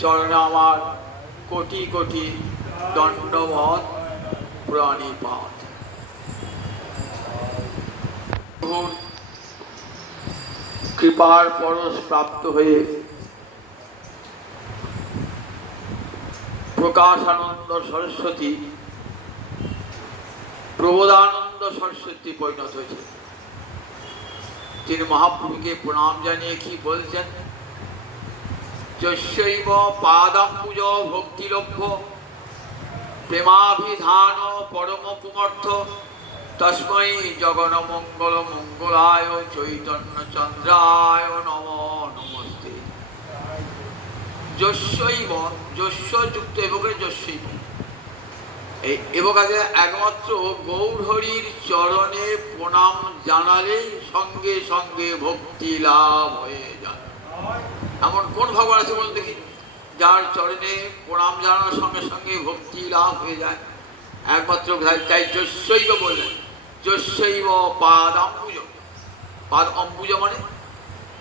চরণে আমার কোটি কোটি দণ্ডবধ প্রণিপাত। কৃপার পরশ প্রাপ্ত হয়ে প্রকাশানন্দ সরস্বতী প্রবোধানন্দ সরস্বতী পরিণত হয়েছে। তিনি মহাপ্রভুকে প্রণাম জানিয়ে কি বলছেন? যস্যৈব পাদাম্বুজ ভক্তিলভ্য প্রেমাভিধান পরম পুমর্থ তস্मै জগন্মঙ্গল মঙ্গলায় চৈতন্য চন্দ্রায় নমো নমস্তে। যস্যৈব, যস্য যুক্ত এবকের যস্যৈব, এই এবকাকে একমাত্র গৌরহরির চরণে প্রণাম জানালেই সঙ্গে সঙ্গে ভক্তি লাভ হয়ে যায়। এমন কোন ভগবান আছে বলুন দেখি যার চরণে প্রণাম জানানোর সঙ্গে সঙ্গে ভক্তি লাভ হয়ে যায়? একমাত্র তাই যস্যৈব বললেন। যস্যৈব পাদাম্বুজ, পাদ অম্বুজ মানে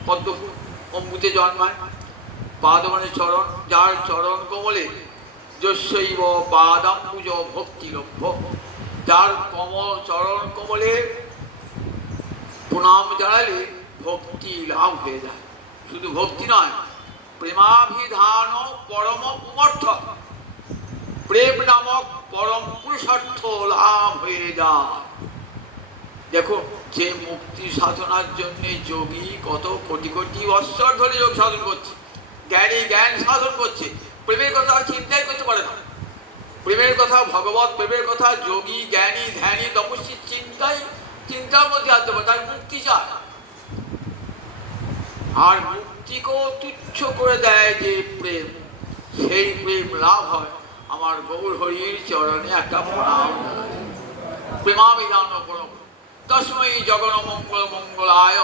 পদ্মফুল, অম্বুতে জন্মায়, পাদ মানে চরণ, যার চরণ কমলে যস্যৈব পাদাম্বুজ ভক্তিলভ্য, যার চরণ কমলে প্রণাম জানালে ভক্তি লাভ হয়ে যায়। শুধু ভক্তি নয়, প্রেমাভিধান পরম পুমর্থ, প্রেম নামক পরম পুরুষার্থ লাভ হয়ে যায়। দেখো, যে মুক্তি সাধনার জন্য যোগী কত কোটি কোটি বৎসর ধরে যোগ সাধন করছে, জ্ঞানী জ্ঞান সাধন করছে, প্রেমের কথা চিন্তাই করতে পারে না। প্রেমের কথা, ভগবত প্রেমের কথা যোগী জ্ঞানী ধ্যানী তপস্বীর চিন্তার মধ্যে আনতে পারে, তার মুক্তি চায়। আর মুক্তিকেও তুচ্ছ করে দেয় যে প্রেম, সেই প্রেম লাভ হয় আমার গৌর হরির চরণে একটা প্রণাম, প্রেমাভিধান পরম। তস্मै জগন্মঙ্গল মঙ্গলায়,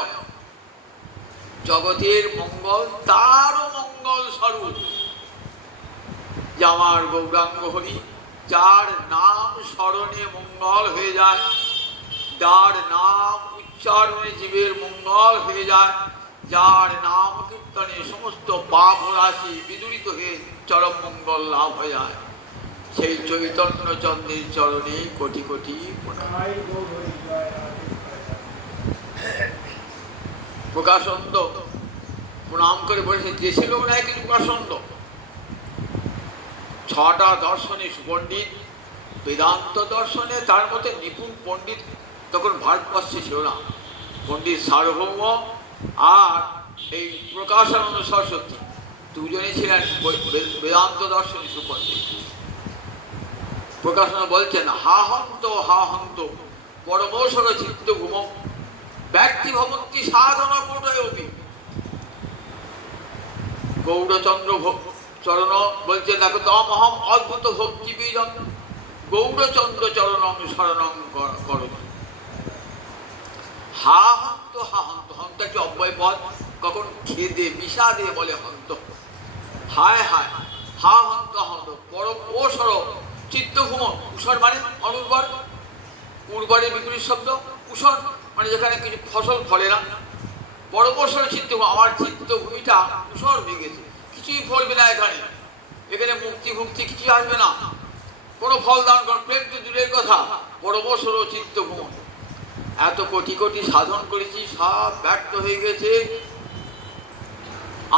জগতের মঙ্গল তারও মঙ্গল স্বরূপ যে আমার গৌরাঙ্গ হরি, যার নাম স্মরণে মঙ্গল হয়ে যায়, যার নাম উচ্চারণে জীবের মঙ্গল হয়ে যায়, যার নাম কীর্তনে সমস্ত পাপ রাশি বিদূরিত হয়ে চরম মঙ্গল লাভ হয়ে যায়, সেই চৈতন্য চন্দ্রের চরণে কোটি কোটি প্রণাম। প্রকাশানন্দ প্রণাম করে বলেছে, দেশে লোক নাই কিন্তু প্রকাশানন্দ 6টা দর্শনে সুপণ্ডিত, বেদান্ত দর্শনে তার মতে নিপুণ পণ্ডিত তখন ভারতবর্ষে ছিল না। পণ্ডিত সার্বভৌম আর এই প্রকাশানন্দ সরস্বতী দুজনেই ছিলেন বেদান্ত দর্শনে সুপণ্ডিত। প্রকাশানন্দ বলছেন, হা হন্ত পরমৌষর চিত্ত ঘুম ব্যক্তি ভবন্তি সাধন কোটয় অপি। গৌরচন্দ্র চরণ বলছে, দেখো তমহম অদ্ভুত ভক্তি বীজন গৌরচন্দ্র চরণং শরণং করো। হা হন্ত, হন্ত একটি অব্যয় পদ, কখন খেদে বিষাদে বলে হন্ত। হায় হায়, হা হন্ত পরম ওষর চিত্ত ঘুম। উষর মানে অনুর্বর, উর্বরের বিপরীত শব্দ উষর মানে যেখানে কিছু ফসল ফলে না। পরমোষর চিত্তভূমি, আমার চিত্তভূমিটা উষর হয়ে গেছে, কিছুই ফলবে না এখানে, এখানে মুক্তি কিছু আসবে না, কোনো ফল দান কর, প্রেম তো দূরের কথা। পরমোষর চিত্তভূমি, এত কোটি কোটি সাধন করেছি, সব ব্যর্থ হয়ে গেছে।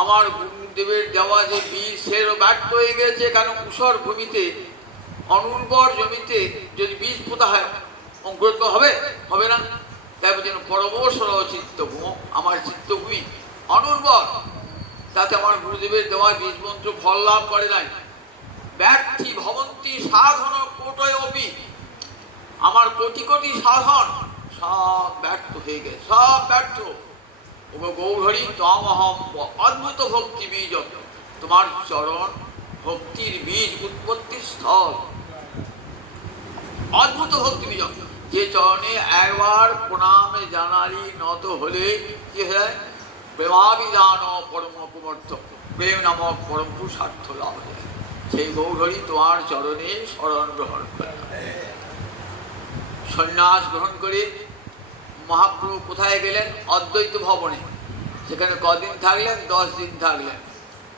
আমার গুরুদেবের দেওয়া যে বীজ সেও ব্যর্থ হয়ে গেছে। কেন? উষর ভূমিতে, অনুর্বর জমিতে যদি বীজ পোতা হয় অঙ্কুরোদ্গম হবে না। তাই বলছেন পরমোষর চিত্তভূম, আমার চিত্তভূমি অনুর্বর, তাতে আমার গুরুদেবের দেওয়া বীজ মন্ত্র ফল লাভ করে নাই। ব্যর্থী ভবন্তি সাধন কোটয় অপি, আমার কোটি কোটি সাধন সব ব্যর্থ হয়ে গেছে, সব ব্যর্থ। ও গৌরহরি তমহম অদ্ভুত ভক্তি বীজ, তোমার চরণ ভক্তির বীজ, উৎপত্তির স্থল, অদ্ভুত ভক্তি বীজ। যে চরণে একবার প্রণামে জানালি নত হলে কি হয়? প্রেমাভিধান পরম পুমর্থ, প্রেম নামক পরম পুরুষার্থ লাভ হয়। সেই গৌরহরি তোমার চরণে শরণ গ্রহণ করে সন্ন্যাস গ্রহণ করে মহাপ্রভু কোথায় গেলেন? অদ্বৈত ভবনে। সেখানে কদিন থাকলেন? 10 দিন থাকলেন।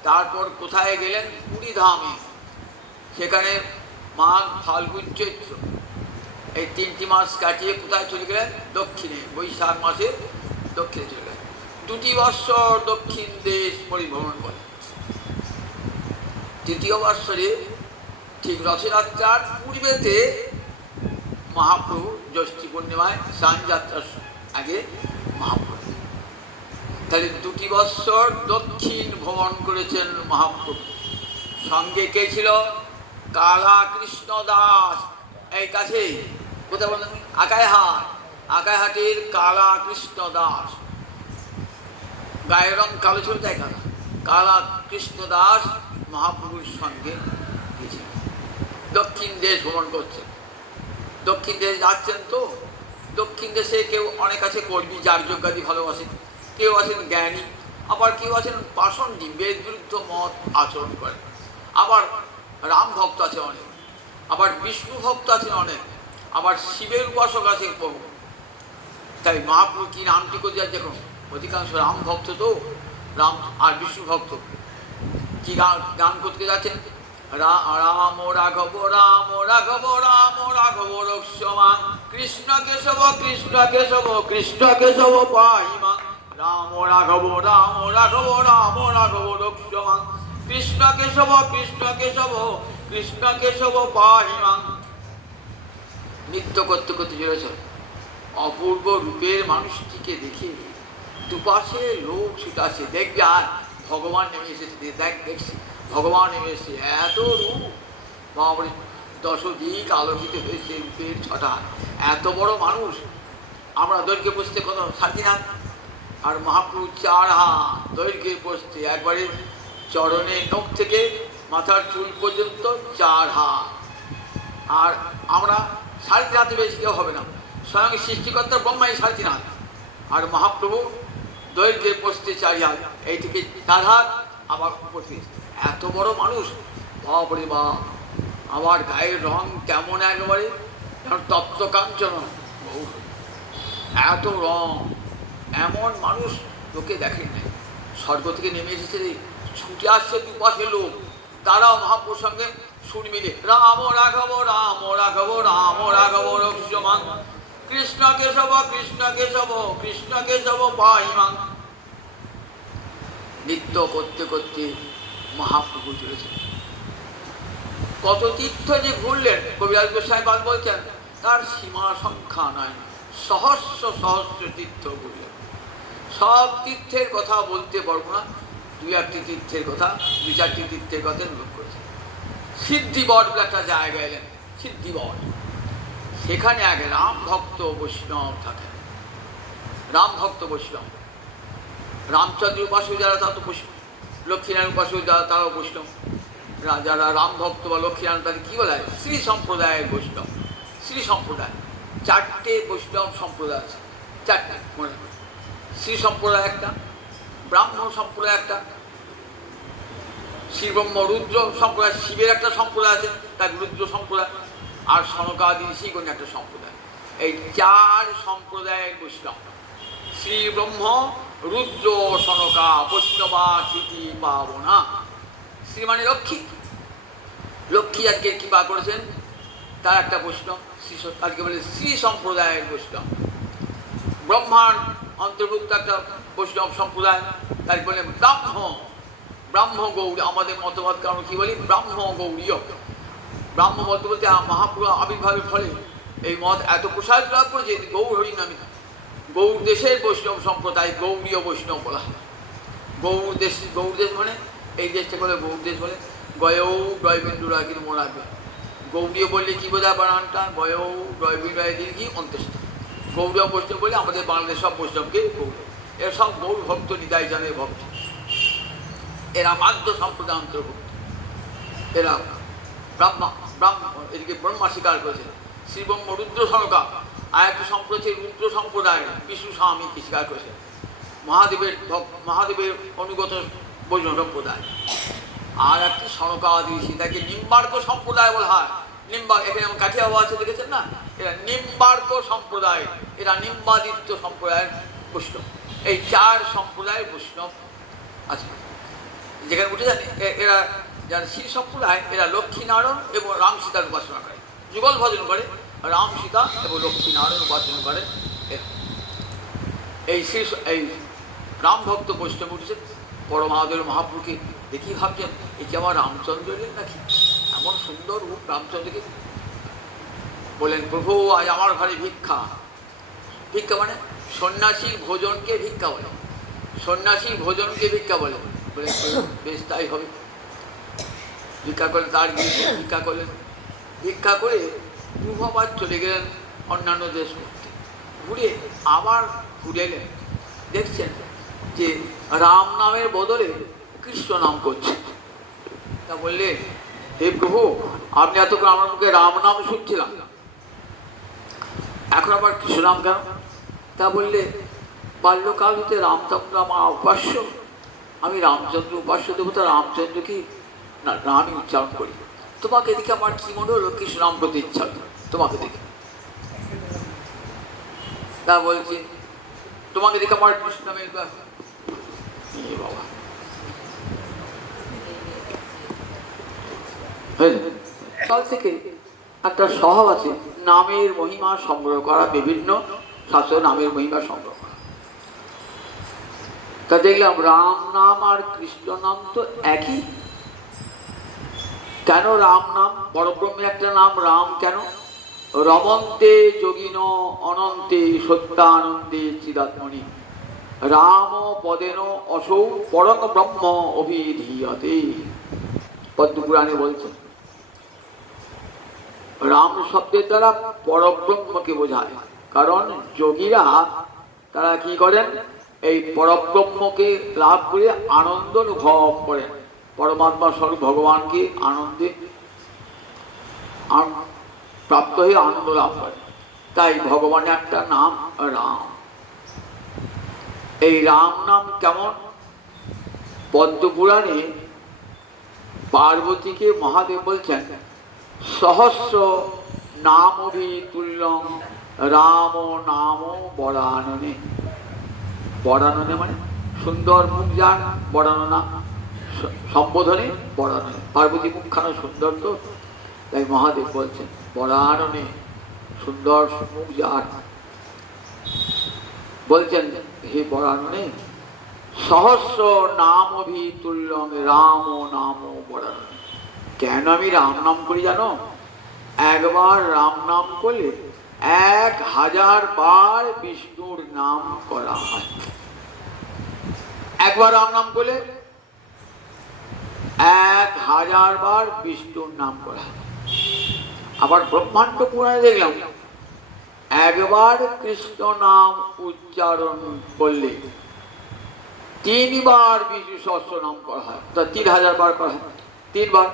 তারপর কোথায় গেলেন? পুরী ধামে। সেখানে মাঘ, ফাল্গুন, চৈত্র এই 3টি মাস কাটিয়ে কোথায় চলে গেলেন? দক্ষিণে, বৈশাখ মাসে দক্ষিণে চলে গেলেন। 2টি বৎসর দক্ষিণ দেশ পরিভ্রমণ করে। 3য় বৎসরে ঠিক রথযাত্রার পূর্বেতে মহাপ্রভু জ্যৈষ্ঠী পূর্ণিমায় স্নান যাত্রার আগে মহাপ্রভু, তাহলে 2টি বৎসর দক্ষিণ ভ্রমণ করেছেন মহাপ্রভু। সঙ্গে কে ছিল? কালা কৃষ্ণ দাস। এই কাছেই কোথায় বলেন? আকাইহাট। আকাইহাটের কালা কৃষ্ণ দাস, গায়ের রং কালো ছিল তাই কালা। কালা কৃষ্ণ দাস মহাপ্রভুর সঙ্গে গেছিলেন। দক্ষিণ দেশ ভ্রমণ করছেন। দক্ষিণ দেশ যাচ্ছেন তো দক্ষিণ দেশে কেউ অনেক আছে কর্মী, যার যজ্ঞাদি ভালোবাসেন, কেউ আছেন জ্ঞানী, আবার কেউ আছেন পাষণ্ডী, বেদ বিরুদ্ধ মত আচরণ করেন। আবার রাম ভক্ত আছে অনেক, আবার বিষ্ণু ভক্ত আছেন অনেক, আবার শিবের উপাসক আছে বহু। তাই মহাপ্রভু কি নামটি করে যাচ্ছে? দেখুন অধিকাংশ রাম ভক্ত তো, রাম আর বিষ্ণু ভক্ত। কি গান করতে যাচ্ছেন? রাম রাঘব রাম রাঘব রাম রাঘব রক্ষমান, কৃষ্ণ কেশব কৃষ্ণ কেশব কৃষ্ণ কেশব পাহিমা, রাম রাঘব রাম রাঘব রাম রাঘব রক্ষমান, কৃষ্ণ কেশব কৃষ্ণ কেশব কৃষ্ণ কেশব পাহিমা। নৃত্য করতে করতে চলেছে। অপূর্ব রূপের মানুষটিকে দেখে দুপাশে লোক ছুটে আসে, দেখবি আর ভগবান নেমে এসেছে, দেখছি ভগবান নেমে এসেছে, এত রূপ বাবরে, 10 দিক আলোকিত হয়েছে রূপের ছটা। এত বড় মানুষ। আমরা দৈর্ঘ্যে বসতে কত শান্তি না, আর মহাপ্রভু 4 হাত দৈর্ঘ্যে বসতে, একবারে চরণের নখ থেকে মাথার চুল পর্যন্ত 4 হাত। আর আমরা 3.5 হাতে বেশি কেউ হবে না। স্বয়ং সৃষ্টিকর্তা ব্রহ্মাই 3.5 হাত, আর মহাপ্রভু দৈর্ঘ্যে বসতে 4 হাত, এই থেকে 4 হাত, আবার উপর থেকে। এত বড় মানুষ, বাপরে বাপ। আমার গায়ের রং কেমন, একেবারে তপ্ত কাঞ্চন, এত রং। এমন মানুষ লোকে দেখেন নাই। স্বর্গ থেকে নেমে এসেছে, ছুটে আসছে দুপাশে লোক, তারাও মহাপ্রভুর সঙ্গে সুর মিলে রাম রাঘব রাম রাঘব রাম রাঘব রক্ষমান, কৃষ্ণ কেশব কৃষ্ণ কেশব কৃষ্ণ কেশব পাহিমা। নৃত্য করতে করতে মহাপ্রভু চলেছে। কত তীর্থ যে ঘুরলেন, কবিরাজ গোস্বামী পাদ বলছেন তার সীমা সংখ্যা নয়, সহস্র সহস্র তীর্থ ঘুরলেন। সব তীর্থের কথা বলতে পারবো না, 2-1টি তীর্থের কথা, 2-4টি তীর্থের কথা উল্লেখ করেছে। সিদ্ধিবট বলে একটা জায়গায় এলেন, সিদ্ধিবট। সেখানে আগে রাম ভক্ত বৈষ্ণব থাকে। রাম ভক্ত বৈষ্ণব, রামচন্দ্র উপাসক যারা তারা তো বৈষ্ণব, লক্ষ্মীনারায়ণ উপাসক যারা তারাও বৈষ্ণব। যারা রাম ভক্ত বা লক্ষ্মীনারায়ণ তাদের কী বলা হয়? শ্রী সম্প্রদায়ের বৈষ্ণব। শ্রী সম্প্রদায় 4টে বৈষ্ণব সম্প্রদায় আছে, 4টে মনে করি। শ্রী সম্প্রদায় একটা, ব্রাহ্ম সম্প্রদায় একটা, শ্রী ব্রহ্ম রুদ্র সম্প্রদায়, শিবের একটা সম্প্রদায় আছে, তার রুদ্র সম্প্রদায়, আর সনকাদি ঋষিগণ একটা সম্প্রদায়। এই 4 সম্প্রদায়ের বৈষ্ণব। শ্রী ব্রহ্ম রুদ্র সনকা বৈষ্ণবা খ্যাতি পাবনা। শ্রী মানে লক্ষ্মী, লক্ষ্মী আজকে কৃপা করেছেন, তার একটা বৈষ্ণব, আজকে বলে শ্রী সম্প্রদায়ের বৈষ্ণব। ব্রহ্মার অন্তর্ভুক্ত একটা বৈষ্ণব সম্প্রদায়, তাই বলে ব্রাহ্ম, ব্রাহ্ম গৌরী। আমাদের মতবাদ কারণ কী বলি? ব্রাহ্ম গৌরীয়। ব্রাহ্ম মত বলতে মহাপ্রভু আবির্ভাবের ফলে এই মত এত প্রসার লাভ করেছে, গৌর হরি নামে। গৌর দেশের বৈষ্ণব সম্প্রদায় গৌরীয় বৈষ্ণব বলা হয়। গৌর দেশ, গৌর দেশ মানে এই দেশটা বলে গৌর দেশ বলে। গয়ৌ ডয়বিন্দু রায়, কিন্তু মনে রাখবে গৌরীয় বললে কী বোঝায়? বানানটা গয়ৌ ডয়বিন্দু রায় দিয়ে কি অন্ত্যেষ্ট। গৌরীয় বৈষ্ণব বলে আমাদের বাংলাদেশ সব বৈষ্ণবকে গৌর, এরা সব গৌর ভক্ত, নিতাই জানের ভক্ত। এরা মাধ্য সম্প্রদায় অন্তর্ভুক্ত। এরা ব্রহ্মা, এদিকে ব্রহ্মা স্বীকার করেছে। শ্রী ব্রহ্ম রুদ্র সনকা, আর একটি সম্প্রদায় রুদ্র সম্প্রদায় বিষ্ণু স্বামীকে স্বীকার করেছে। মহাদেবের অনুগত বৈষ্ণব সম্প্রদায়। আর একটি সনকাদি ঋষি, তাকে নিম্বার্ক সম্প্রদায় বলা হয়। নিম্বার্ক, এখানে আমার কাঠিয়া আছে দেখেছেন না? এরা নিম্বার্ক সম্প্রদায়, এরা নিম্বাদিত্য সম্প্রদায়ের বৈষ্ণব। এই 4 সম্প্রদায়ের বৈষ্ণব আছে। যেখানে উঠে যান এরা যারা শ্রী সম্প্রদায় এরা লক্ষ্মীনারায়ণ এবং রাম সীতার উপাসনা করে, যুগল ভজন করে, রাম সীতা এবং লক্ষ্মীনারায়ণ উপাসনা করে। এই রাম ভক্ত বৈষ্ণব উঠেছে পরমাদের মহাপ্রভুকে দেখি ভাবছেন এ কি আমার রামচন্দ্রের নাকি, এমন সুন্দর রূপ রামচন্দ্রকে। বলেন প্রভু আজ আমার ঘরে ভিক্ষা। ভিক্ষা মানে সন্ন্যাসীর ভোজনকে ভিক্ষা বলে, সন্ন্যাসীর ভোজনকে ভিক্ষা বলে। বলে বেশ তাই হবে। ভিক্ষা করলেন, তার গিয়ে ভিক্ষা করলেন, ভিক্ষা করে পূর্ববার চলে গেলেন অন্যান্য দেশ করতে। ঘুরে আবার ঘুরে এলেন, দেখছেন যে রাম নামের বদলে কৃষ্ণ নাম করছে। তা বললে হে প্রভু আপনি এতক্ষণ আমার মুখে রাম নাম শুনছিলাম, এখন আবার কৃষ্ণ নাম কেন? তা বললে বাল্যকাল হতে রামচন্দ্র আমার উপাস্য, আমি রামচন্দ্র উপাস্য দেবতা রামচন্দ্রকে না নামই উচ্চারণ করি। তোমাকে দেখে আমার কি মনে হলো কৃষ্ণ নাম করতে ইচ্ছা হলো তোমাকে দেখে। তা বলছি তোমাকে দেখে আমার কৃষ্ণ নামের বাবা কাল থেকে একটা স্বভাব আছে নামের মহিমা সংগ্রহ করা, বিভিন্ন শাস্ত্র নামের মহিমা সংগ্রহ করা। তা দেখলাম রাম নাম আর কৃষ্ণ নাম তো একই। কেন রাম নাম? পরব্রহ্মের একটা নাম রাম কেন? রমন্তে যোগিন অনন্তে সত্যানন্দে চিদাত্মনি রাম পদেন অসৌ পরম ব্রহ্ম অভিধীয়তে। পদ্মপুরাণে বলছেন রাম শব্দের দ্বারা পরব্রহ্মকে বোঝায়। কারণ যোগীরা তারা কি করেন, এই পরব্রহ্মকে লাভ করে আনন্দ অনুভব করেন, পরমাত্মা স্বরূপ ভগবানকে আনন্দে প্রাপ্ত হয়ে আনন্দ লাভ করেন। তাই ভগবানের একটা নাম রাম। এই রাম নাম কেমন? পদ্মপুরাণে পার্বতীকে মহাদেব বলছেন সহস্র নাম অভিতুল্যং রাম নাম বরাননে। বরাননে মানে সুন্দর মুখ যার, বরাননা সম্বোধনে বরাননে। পার্বতী মুখখানা সুন্দর তো, তাই মহাদেব বলছেন বরাননে সুন্দর মুখ যার। বলছেন হে বরাননে সহস্র নাম অভিতুল্যং রাম নাম বরাননে। কেন আমি রাম নাম করি জানো? একবার রাম নাম করলে 1000 বার বিষ্ণুর নাম করা হয়। একবার রাম নাম করলে 1000 বার বিষ্ণুর নাম করা হয়। আবার ব্রহ্মাণ্ড পুরাণে দেখলাম একবার কৃষ্ণ নাম উচ্চারণ করলে 3 বার বিষ্ণু সহস্র নাম করা হয়, তা 3000 বার করা হয় 3 বার।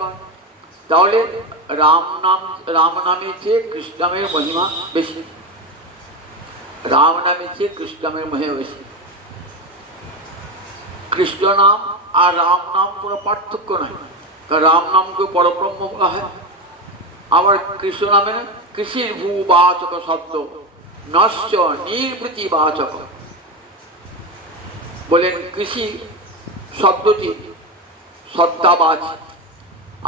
তাহলে রাম নামের চেয়ে কৃষ্ণ নামের মহিমা বেশি, রাম নামের চেয়ে কৃষ্ণ নামের মহিমা বেশি। কৃষ্ণ নাম আর রাম নাম কোনো পার্থক্য নাই, কারণ রাম নামকে পরব্রহ্ম বলা হয়। আবার কৃষ্ণ নামে না কৃষির ভূবাচক শব্দ নশ্চ নির্বৃতি বাচক। বলেন কৃষি শব্দটি সত্তাবাচ,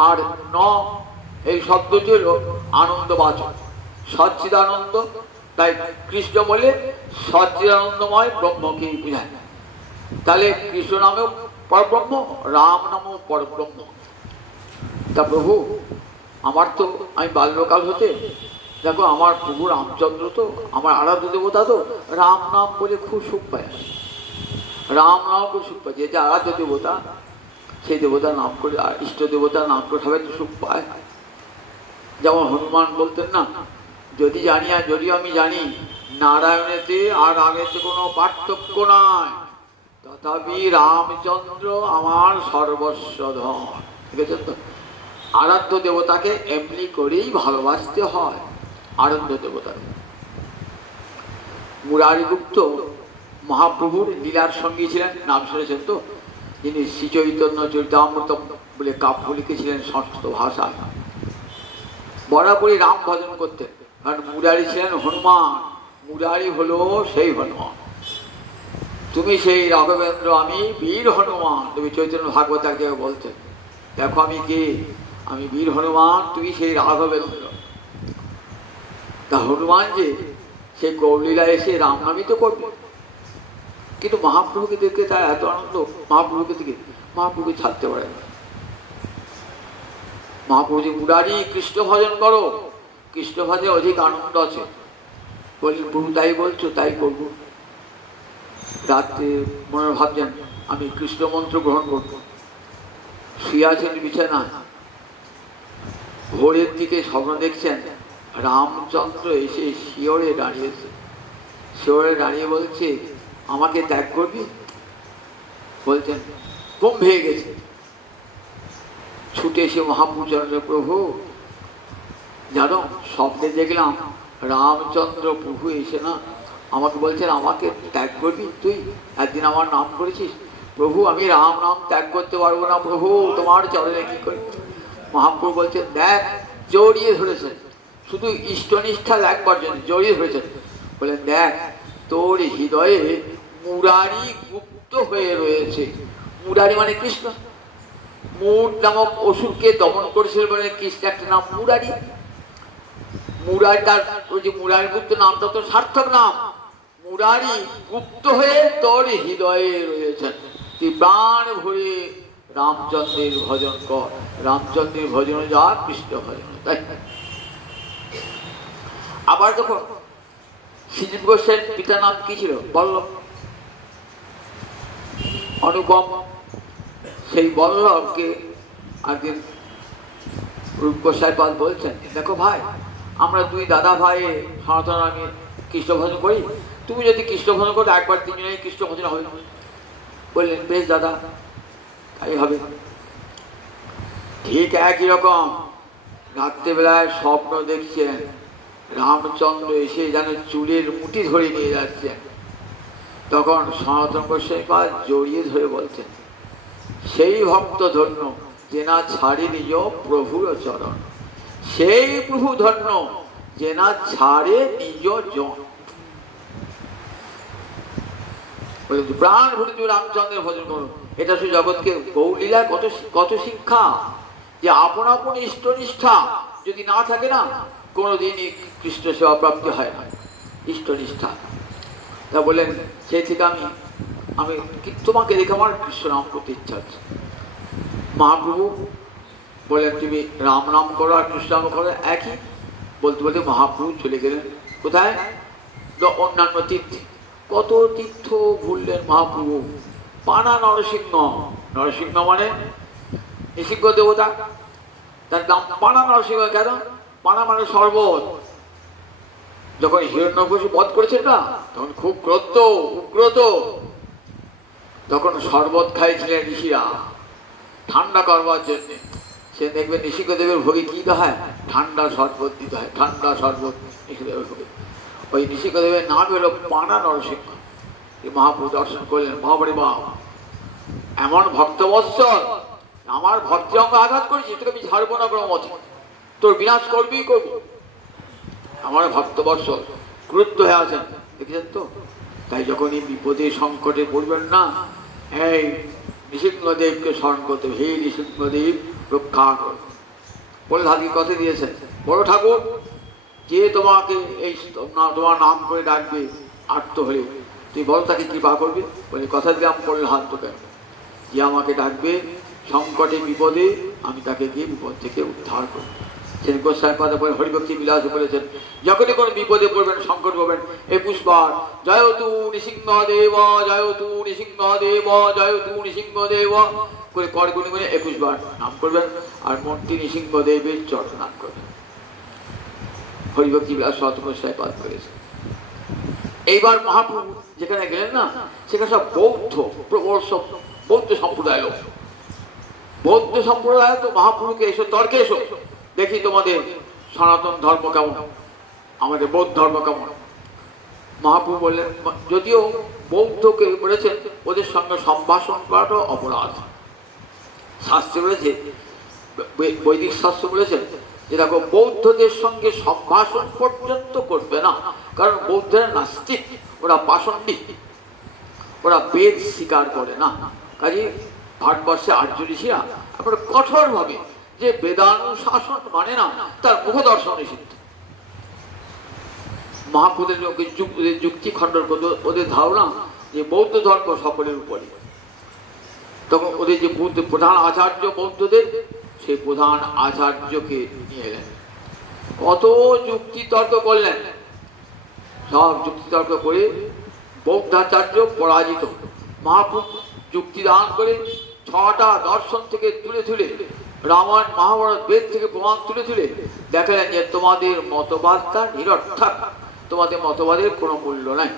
আর ন এই শব্দটি হল আনন্দবাচক, সচ্চিদানন্দ। তাই কৃষ্ণ বলে সচ্চিদানন্দময় ব্রহ্মকে বোঝায়। তাহলে কৃষ্ণ নামেও পরব্রহ্ম, রাম নামেও পরব্রহ্ম। তা প্রভু আমার তো, আমি বাল্যকাল হতে দেখো আমার প্রভু রামচন্দ্র তো আমার আরাধ্য দেবতা, তো রাম নাম বলে খুব সুখ পায়, রাম নাম খুব সুখ পায়। যে আরাধ্য দেবতা সেই দেবতার নাম করে, ইষ্ট দেবতার নাম করে সবাই তো সুখ পায়। যেমন হনুমান বলতেন না, যদি জানি আর যদিও আমি জানি নারায়ণেতে আর আগেতে কোনো পার্থক্য নাই, তথাপি রামচন্দ্র আমার সর্বস্ব ধন। ঠিক আছে তো? আরাধ্য দেবতাকে এমনি করেই ভালোবাসতে হয়। আরাধ্য দেবতাকে মুরারিগুপ্ত মহাপ্রভুর লীলার সঙ্গী ছিলেন, নাম শুনেছেন তো, যিনি শ্রী চৈতন্য চরিতামৃতম বলে কাব্য লিখেছিলেন সংস্কৃত ভাষায়। বরাবরই রাম ভজন করতেন, কারণ মুরারি ছিলেন হনুমান, মুরারি হলো সেই হনুমান। তুমি সেই রাঘবেন্দ্র, আমি বীর হনুমান। তুমি চৈতন্য ভাগবত এক জায়গায় বলছেন, দেখো আমি কে, আমি বীর হনুমান, তুমি সেই রাঘবেন্দ্র। তা হনুমান যে সেই গৌরলীলা এসে রামনামই তো করবে। কিন্তু মহাপ্রভুকে দেখতে তার এত আনন্দ, মহাপ্রভুকে থেকে মহাপ্রভুকে ছাড়তে পারে না। মহাপ্রভু যে মুরারি কৃষ্ণ ভজন করো, কৃষ্ণ ভজনে অধিক আনন্দ আছে। বলি প্রভু তাই বলছো, তাই করবো। রাত্রে মনে ভাবছেন আমি কৃষ্ণ মন্ত্র গ্রহণ করবো, শুয়ে আছেন বিছানা, ভোরের দিকে স্বপ্ন দেখছেন রামচন্দ্র এসে শিয়রে দাঁড়িয়েছে। শিয়রে দাঁড়িয়ে বলছে আমাকে ত্যাগ করবি? বলছেন ঘুম ভেঙে গেছে। ছুটে এসে মহাপ্রভু চরণে, প্রভু জানো স্বপ্নে দেখলাম রামচন্দ্র প্রভু এসে না আমাকে বলছেন আমাকে ত্যাগ করবি, তুই একদিন আমার নাম করেছিস। প্রভু আমি রাম নাম ত্যাগ করতে পারবো না প্রভু, তোমার চরণে কি করি। মহাপ্রভু বলছেন দেখ, জড়িয়ে ধরেছেন, শুধু ইষ্টনিষ্ঠা একবার জন্য জড়িয়ে ধরেছেন। বলেন দেখ তোর হৃদয়ে মুরারি গুপ্ত হয়ে রয়েছে। মুরারি মানে কৃষ্ণ। মুর নামক অসুরকে দমন করেছিল বলে কৃষ্ণ একটা নাম মুরারি। মুরারি তার ওই যে মুরারি গুপ্ত নামটা তো সার্থক নাম। মুরারি গুপ্ত হয়ে তোর হৃদয়ে রয়েছেন, তুই প্রাণ ভরে রামচন্দ্রের ভজন কর। রামচন্দ্রের ভজন যা কৃষ্ণ ভজন। তাই আবার যখন শ্রীজীব গোস্বামীর পিতার নাম কি ছিল? বল্লভ, অনুপম। সেই বল্লভকে একদিন রূপ গোস্বামী পাল বলছেন, দেখো ভাই আমরা দুই দাদা ভাই সনাতন আমি কৃষ্ণ ভজন করি, তুমি যদি কৃষ্ণ ভজন করো একবার তিনজনেই কৃষ্ণ ভজন হবে। বললেন বেশ দাদা তাই হবে। ঠিক একই রকম রাত্রেবেলায় স্বপ্ন দেখছেন রামচন্দ্র এসে যেন চুলের মুঠি ধরে নিয়ে যাচ্ছেন। তখন সনাতন গোস্বামী পাল জড়িয়ে ধরে বলছেন, সেই ভক্ত ধন্য যে না ছাড়ে নিজ প্রভুর চরণ, সেই প্রভু ধন্য যে না ছাড়ে নিজ জন। প্রাণ ভরে তুমি রামচন্দ্রের ভজন করো। এটা শুধু জগৎকে গৌরলীলায় কত কত শিক্ষা, যে আপন আপন ইষ্টনিষ্ঠা যদি না থাকে না কোনোদিনই কৃষ্ণ সেবা প্রাপ্তি হয় না। ইষ্টনিষ্ঠা তা বলেন সেই থেকে আমি আমি তোমাকে দেখে আমার কৃষ্ণ নাম করতে ইচ্ছা হচ্ছে। মহাপ্রভু বলেন তুমি রাম নাম করো আর কৃষ্ণ নাম করো একই। বলতে বলতে মহাপ্রভু চলে গেলেন কোথায়? অন্যান্য তীর্থে। কত তীর্থ ঘুরলেন মহাপ্রভু। পানা নরসিংহ, নরসিংহ মানে নৃসিংহ দেবতা, তার নাম পানা নরসিংহ। কেন? পানা মানে শরবত। যখন হিরণ্যকশিপু বধ করেছেন না তখন খুব ক্রোধ উগ্রত, তখন শরবত খাইছিলেন ঋষিরা ঠান্ডা করবার জন্য। সে দেখবেন নৃসিংহদেবের ভোগে কি হয়, ঠান্ডা শরবত দিতে হয়, ঠান্ডা শরবত নৃসিংহদেবের ভোগে। ওই নৃসিংহদেবের নাম হলো পানা নরসিংহ। মহাপ্রভু দর্শন করলেন, মহাবলী বাবা এমন ভক্তবৎসল, আমার ভক্তি অঙ্গ আঘাত করেছি, তোকে আমি ছাড়বো না কোনো মতে, তোর বিনাশ করবি করবো। আমার ভক্তবৎসল ক্রুদ্ধ হয়ে আছেন, দেখেছেন তো। তাই যখনই বিপদে সংকটে পড়বেন না, এই নৃসিংহদেবকে স্মরণ করতে, হে নৃসিংহদেব রক্ষা কর বলে ধাদির কথা দিয়েছেন। বড় ঠাকুর যে তোমাকে এই তোমার নাম করে ডাকবে আর্ত হলে তুই বল তাকে কৃপা করবি। বলে কথা দিলাম, পড়লে হাত তোকে, যে আমাকে ডাকবে সংকটে বিপদে আমি তাকে গিয়ে বিপদ থেকে উদ্ধার করব। সেন গোস্বামী পাদ বলে হরিভক্তি বিলাসে বলেছেন, যখনই কোনো বিপদে পড়বেন সংকট পাবেন 21 বার জয় তু নৃসিংহদেব, জয় তু নৃসিংহদেব, জয় তু নৃসিংহদেব করে করগুনি করে 21 বার নাম করবেন আর মূর্তি নৃসিংহদেবের চরণ নাম করবেন। হরিভক্তি বিলাস গোস্বামী পাদ করেছে। এইবার মহাপ্রভু যেখানে গেলেন না সেখানে সব বৌদ্ধ প্রবল সব বৌদ্ধ সম্প্রদায় লোক। বৌদ্ধ সম্প্রদায় তো মহাপ্রভুকে এসো তর্কে এসো, দেখি তোমাদের সনাতন ধর্ম কেমন, আমাদের বৌদ্ধ ধর্ম কেমন। মহাপ্রভু বললেন, যদিও বৌদ্ধকে বলেছেন ওদের সঙ্গে সম্ভাষণ করাটা অপরাধ। শাস্ত্রে বলেছে, বৈদিক শাস্ত্র বলেছেন যে দেখো বৌদ্ধদের সঙ্গে সম্ভাষণ পর্যন্ত করবে না, কারণ বৌদ্ধরা নাস্তিক, ওরা পাষণ্ডিক। ওরা বেদ স্বীকার করে না। কাজে ভারতবর্ষে আর্য ঋষিরা আমরা কঠোরভাবে যে বেদানুশাসন মানে না, তার মুখ দর্শন নিষিদ্ধ। মহাপুদের যুক্তি খণ্ডন করতে ওদের ধারণা যে বৌদ্ধ ধর্ম সকলের উপরে। তখন ওদের যে প্রধান আচার্য বৌদ্ধদের, সেই প্রধান আচার্যকে নিয়ে এলেন, কত যুক্তি তর্ক করলেন। সব যুক্তি তর্ক করে বৌদ্ধাচার্য পরাজিত। মহাপুর যুক্তি দান করে 6টা দর্শন থেকে তুলে তুলে, রামায়ণ মহাভারত বেদ থেকে প্রমাণ তুলে তুলে দেখালেন যে তোমাদের মতবাদটা নিরর্থক, তোমাদের মতবাদের কোনো মূল্য নাই।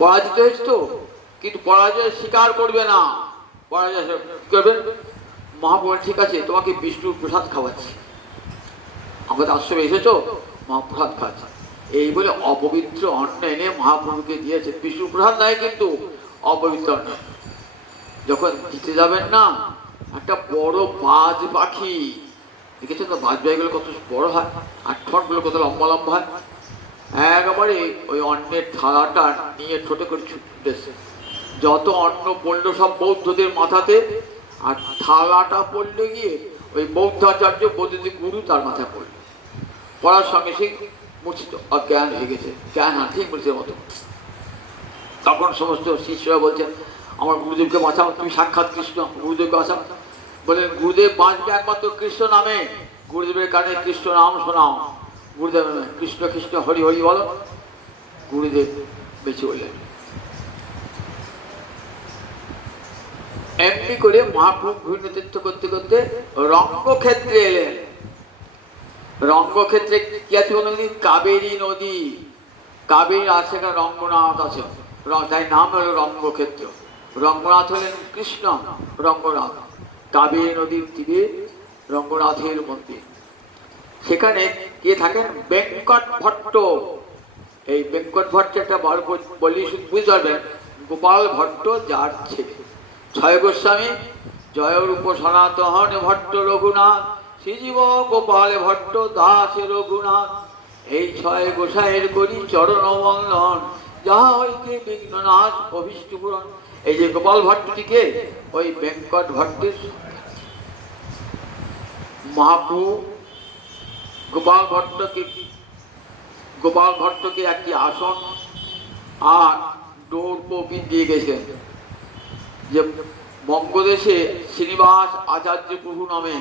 পরাজিত হয়েছে তো, কিন্তু পরাজয় স্বীকার করবে না। পরাজয় করবেন, মহাপ্রভু ঠিক আছে তোমাকে বিষ্ণুর প্রসাদ খাওয়াচ্ছি, আমাদের আশ্রমে এসেছো, মহাপ্রসাদ খাচ্ছে। এই বলে অপবিত্র অন্ন এনে মহাপ্রভুকে দিয়েছে। বিষ্ণুর প্রসাদ নাই কিন্তু অপবিত্র অন্ন। যখন দিতে যাবেন না, একটা বড় বাজ পাখি, দেখেছেন তো বাজ পাখিগুলো কত বড় হয়, আর ঠোঁটগুলো কত লম্বা লম্বা হয়, একেবারে ওই অন্নের থালাটা নিয়ে ছোট করে ছুটেছে। যত অন্ন পড়লো সব বৌদ্ধদের মাথাতে, আর থালাটা পড়লে গিয়ে ওই বৌদ্ধাচার্য বৌদ্ধদের গুরু তার মাথায় পড়ল। পড়ার সঙ্গে সে মূর্ছিত, অজ্ঞান হয়ে গেছে, জ্ঞান হাতে মূর্তির মতো। তখন সমস্ত শিষ্যরা বলছেন আমার গুরুদেবকে বাঁচাও, তুমি সাক্ষাৎ কৃষ্ণ, গুরুদেবকে বাঁচাও। বলেন গুরুদেব বাঁচবে একমাত্র কৃষ্ণ নামে, গুরুদেবের কানে কৃষ্ণ নাম শোনাও। গুরুদেব কৃষ্ণ কৃষ্ণ হরি হরি বলো। গুরুদেব বেঁচে বললেন। এমনি করে মহাপ্রভু ঘূর্ণতীর্থ করতে করতে রঙ্গক্ষেত্রে এলেন। রঙ্গক্ষেত্রে কি আছে বলুন? কাবেরী নদী, কাবেরী আছে, এখানে রঙ্গনাথ আছে, তাই নাম হলো রঙ্গক্ষেত্র। রঙ্গনাথ হলেন কৃষ্ণ, রঙ্গনাথ কাবেরী নদীর তীরে রঙ্গনাথের মন্দির। সেখানে কে থাকেন? বেঙ্কট ভট্ট। এই বেঙ্কট ভট্ট একটা বড় বলি বুঝতে পারবেন, গোপাল ভট্ট যার ছেলে। 6 গোস্বামী, জয়রূপ সনাতন ভট্ট রঘুনাথ, শ্রীজীব গোপাল ভট্ট দাস রঘুনাথ। এই 6 গোসাইয়ের করি চরণ বন্দন, যাহা হইতে বিঘ্ননাশ অভীষ্ট পূরণ। এই যে গোপাল ভট্টটিকে ওই বেঙ্কট ভট্টের মহাপ্রভু গোপাল ভট্টকে একটি আসন আর ডোর কপি দিয়ে গেছেন, যে বঙ্গদেশে শ্রীনিবাস আচার্য প্রভু নামে